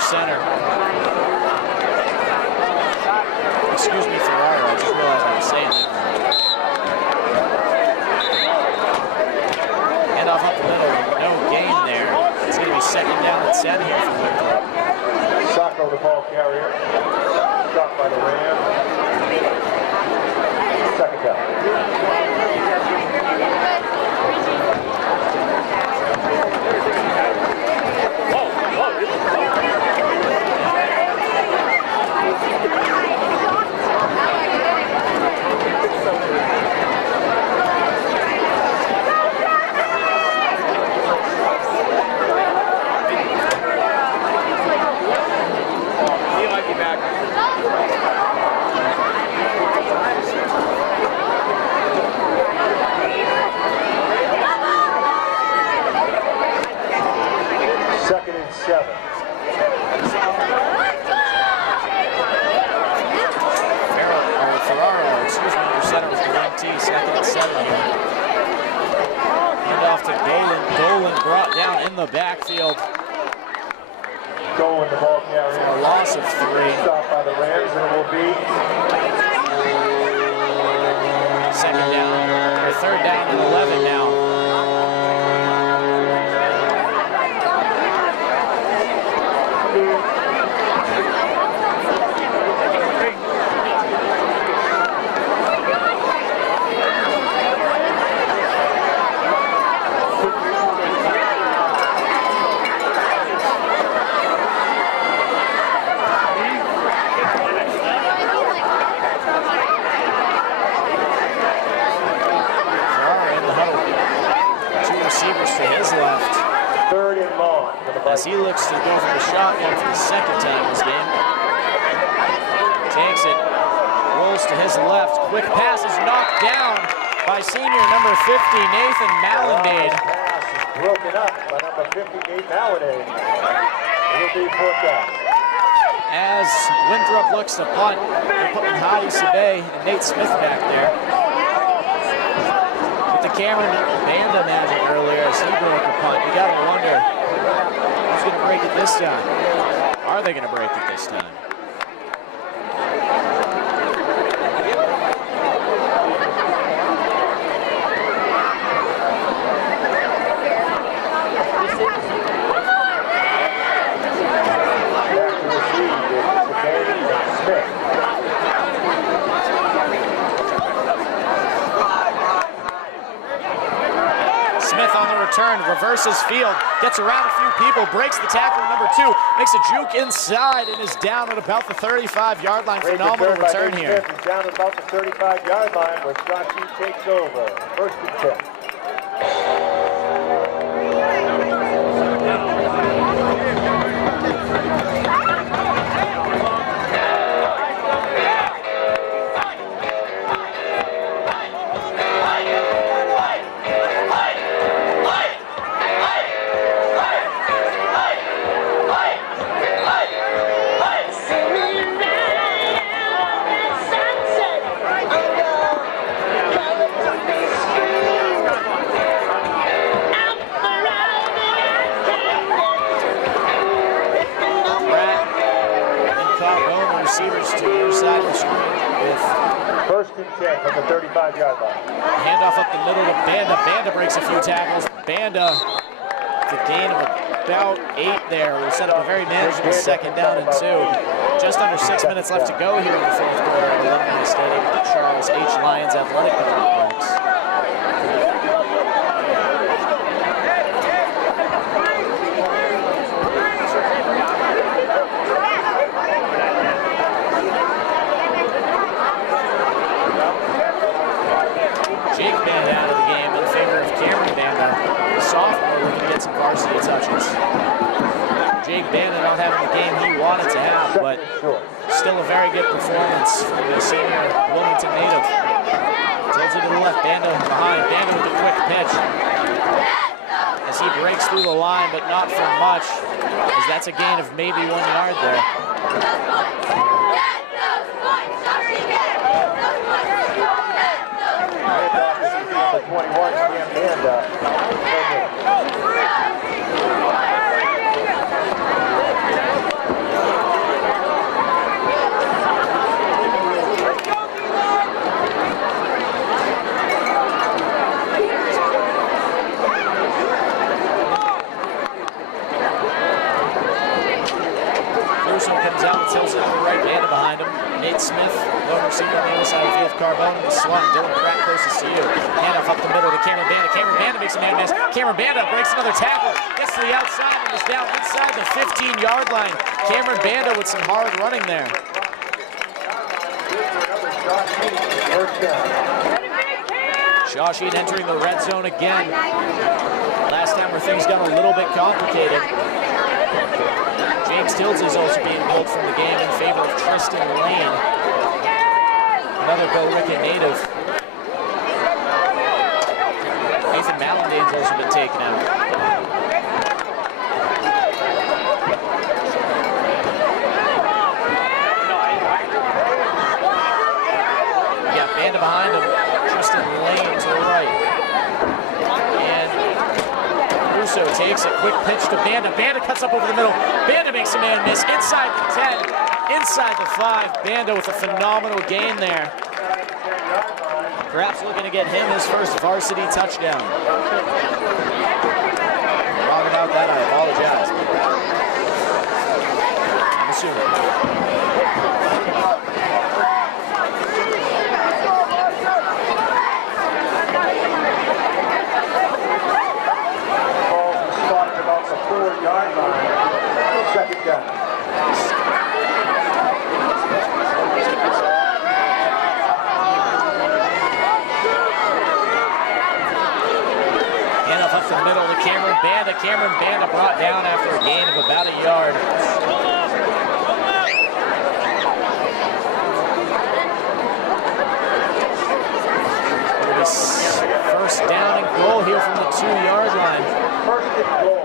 Center. Excuse me, Ferraro, I just realized I was saying that. Hand off up the middle, no gain there. It's going to be second down and 10 here for Winthrop. Rocco, the ball carrier. Shot by the Rams. Second down. center with the wing T, 2nd and 7 here. Hand off to Dolan. Dolan brought down in the backfield. Dolan, the ball carrier. A loss of 3. Stopped by the Rams, and it will be 2nd down, or 3rd down and 11 now. As he looks to go for the shotgun for the 2nd time this game. Takes it, rolls to his left. Quick pass is knocked down by senior number 50, Nathan Mallandade. Pass is broken up by number 50, Nate Mallandade. It'll be 4th down. As Winthrop looks to punt, they're putting Hadi Sabay and Nate Smith back there. With the Cameron Banda magic earlier as he broke a punt, you gotta wonder who's going to break it this time. Are they going to break it this time? Smith on the return, reverses field, gets around a few people, breaks the tackle number 2, makes a juke inside and is down at about the 35-yard line. Phenomenal return here. Smith is down at about the 35-yard line where Shawsheen takes over. 1st and 10. From the 35-yard line. Handoff up the middle to Banda. Banda breaks a few tackles. Banda, the gain of about 8 there, will set up a very manageable 2nd down and 2. Just under 6 minutes left to go here in the 4th quarter at Alumni Stadium at the Charles H. Lyons Athletic Complex. Varsity touches. Jake Banda not having the game he wanted to have, but still a very good performance from the senior Wilmington native. Tilts it to the left, Banda behind. Banda with a quick pitch as he breaks through the line, but not for much, as that's a gain of maybe 1 yard there. The 21, Banda. Tilts it to the right, Banda behind him. Nate Smith, lone receiver on the other side of the field. Carbone in the slot. Dylan Pratt closest to you. Handoff up the middle to Cameron Banda. Cameron Banda makes a man miss. Cameron Banda breaks another tackle. Gets to the outside and is down inside the 15-yard line. Cameron Banda with some hard running there. Shawsheen entering the red zone again. Last time where things got a little bit complicated. James Tilsley is also being pulled from the game in favor of Tristan Lane, another Billerica native. Nathan Mallandane's also been taken out. We got Banda behind him. Tristan Lane to the right. And Russo takes a quick pitch to Banda. Banda cuts up over the middle. Banda makes a man miss inside the 10, inside the 5. Banda with a phenomenal gain there. Perhaps looking to get him his first varsity touchdown. Wrong about that, I apologize. I'm assuming. Second down. Handoff up the middle to Cameron Banda. Cameron Banda brought down after a gain of about a yard. First down and goal here from the 2-yard line. First and goal.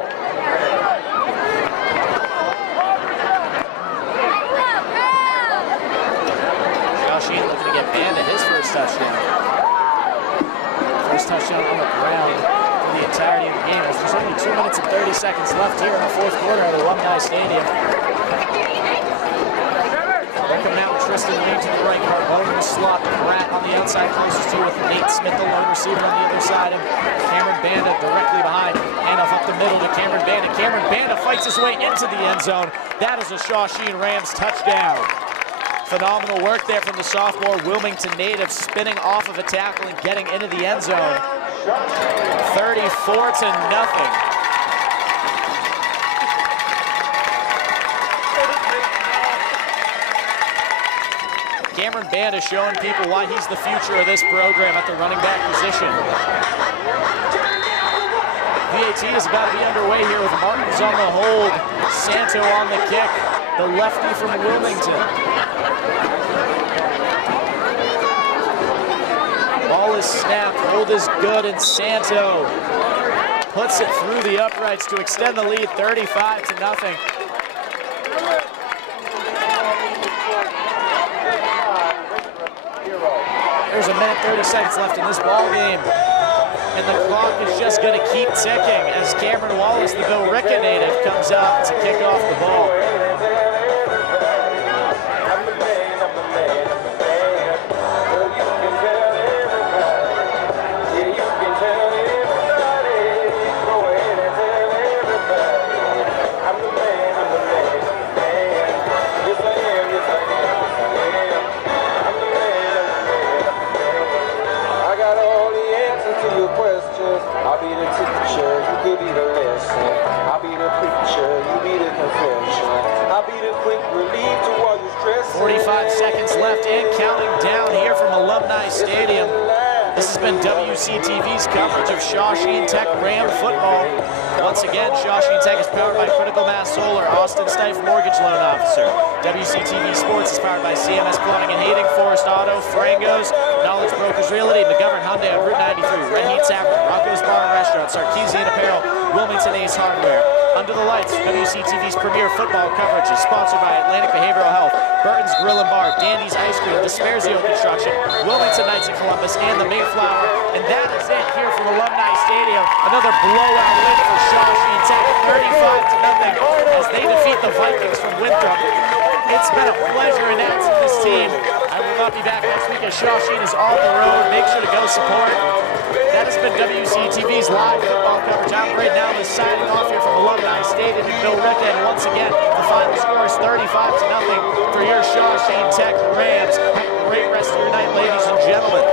Shawsheen looking to get Banda his first touchdown. First touchdown on the ground for the entirety of the game. As there's only 2 minutes and 30 seconds left here in the fourth quarter at Alumni Stadium. They're coming out with Tristan Lane to the right, Carbone in the slot, Pratt on the outside closest to with Nate Smith, the lone receiver on the other side, and Cameron Banda directly behind. Handoff up the middle to Cameron Banda. Cameron Banda fights his way into the end zone. That is a Shawsheen Rams touchdown. Phenomenal work there from the sophomore Wilmington native, spinning off of a tackle and getting into the end zone. 34-0. Cameron Banda showing people why he's the future of this program at the running back position. VAT is about to be underway here with Martins on the hold, Santo on the kick, the lefty from Wilmington. Ball is snapped, hold is good, and Santo puts it through the uprights to extend the lead 35-0. There's a minute 30 seconds left in this ball game, and the clock is just going to keep ticking as Cameron Wallace, the Bill Ricca native, comes out to kick off the ball. I'll be the teacher, you could be the lesson. I'll be the preacher, you be the confession. I'll be the quick relief to all your stress. 45 seconds left and counting down here from Alumni Stadium. This has been WCTV's coverage of Shawsheen Tech Ram football. Once again, Shawsheen Tech is powered by Critical Mass Solar, Austin Styffe Mortgage Loan Officer. WCTV Sports is powered by CMS Plumbing and Heating, Forrest Auto, Frangos, Knowledge Brokers Realty, McGovern Hyundai on Route 93, Red Heat Tavern, Rocco's Bar and Restaurant, Sarkisian Apparel, Wilmington Ace Hardware. Under the Lights, WCTV's premier football coverage is sponsored by Atlantic Behavioral Health, Burton's Grill and Bar, Dandy's Ice Cream, Dispersio Construction, Wilmington Knights of Columbus, and the Mayflower. And that is it here from Alumni Stadium. Another blowout win for Shawsheen Tech, 35-0 as they defeat the Vikings from Winthrop. It's been a pleasure announcing this team. I will not be back next week as Shawsheen is on the road. Make sure to go support. That has been WCTV's live football coverage. I'm Braden Alvis signing off here from Alumni Stadium in Bill Ricca. And once again, the final score is 35-0 for your Shawsheen Tech Rams. Have a great rest of your night, ladies and gentlemen.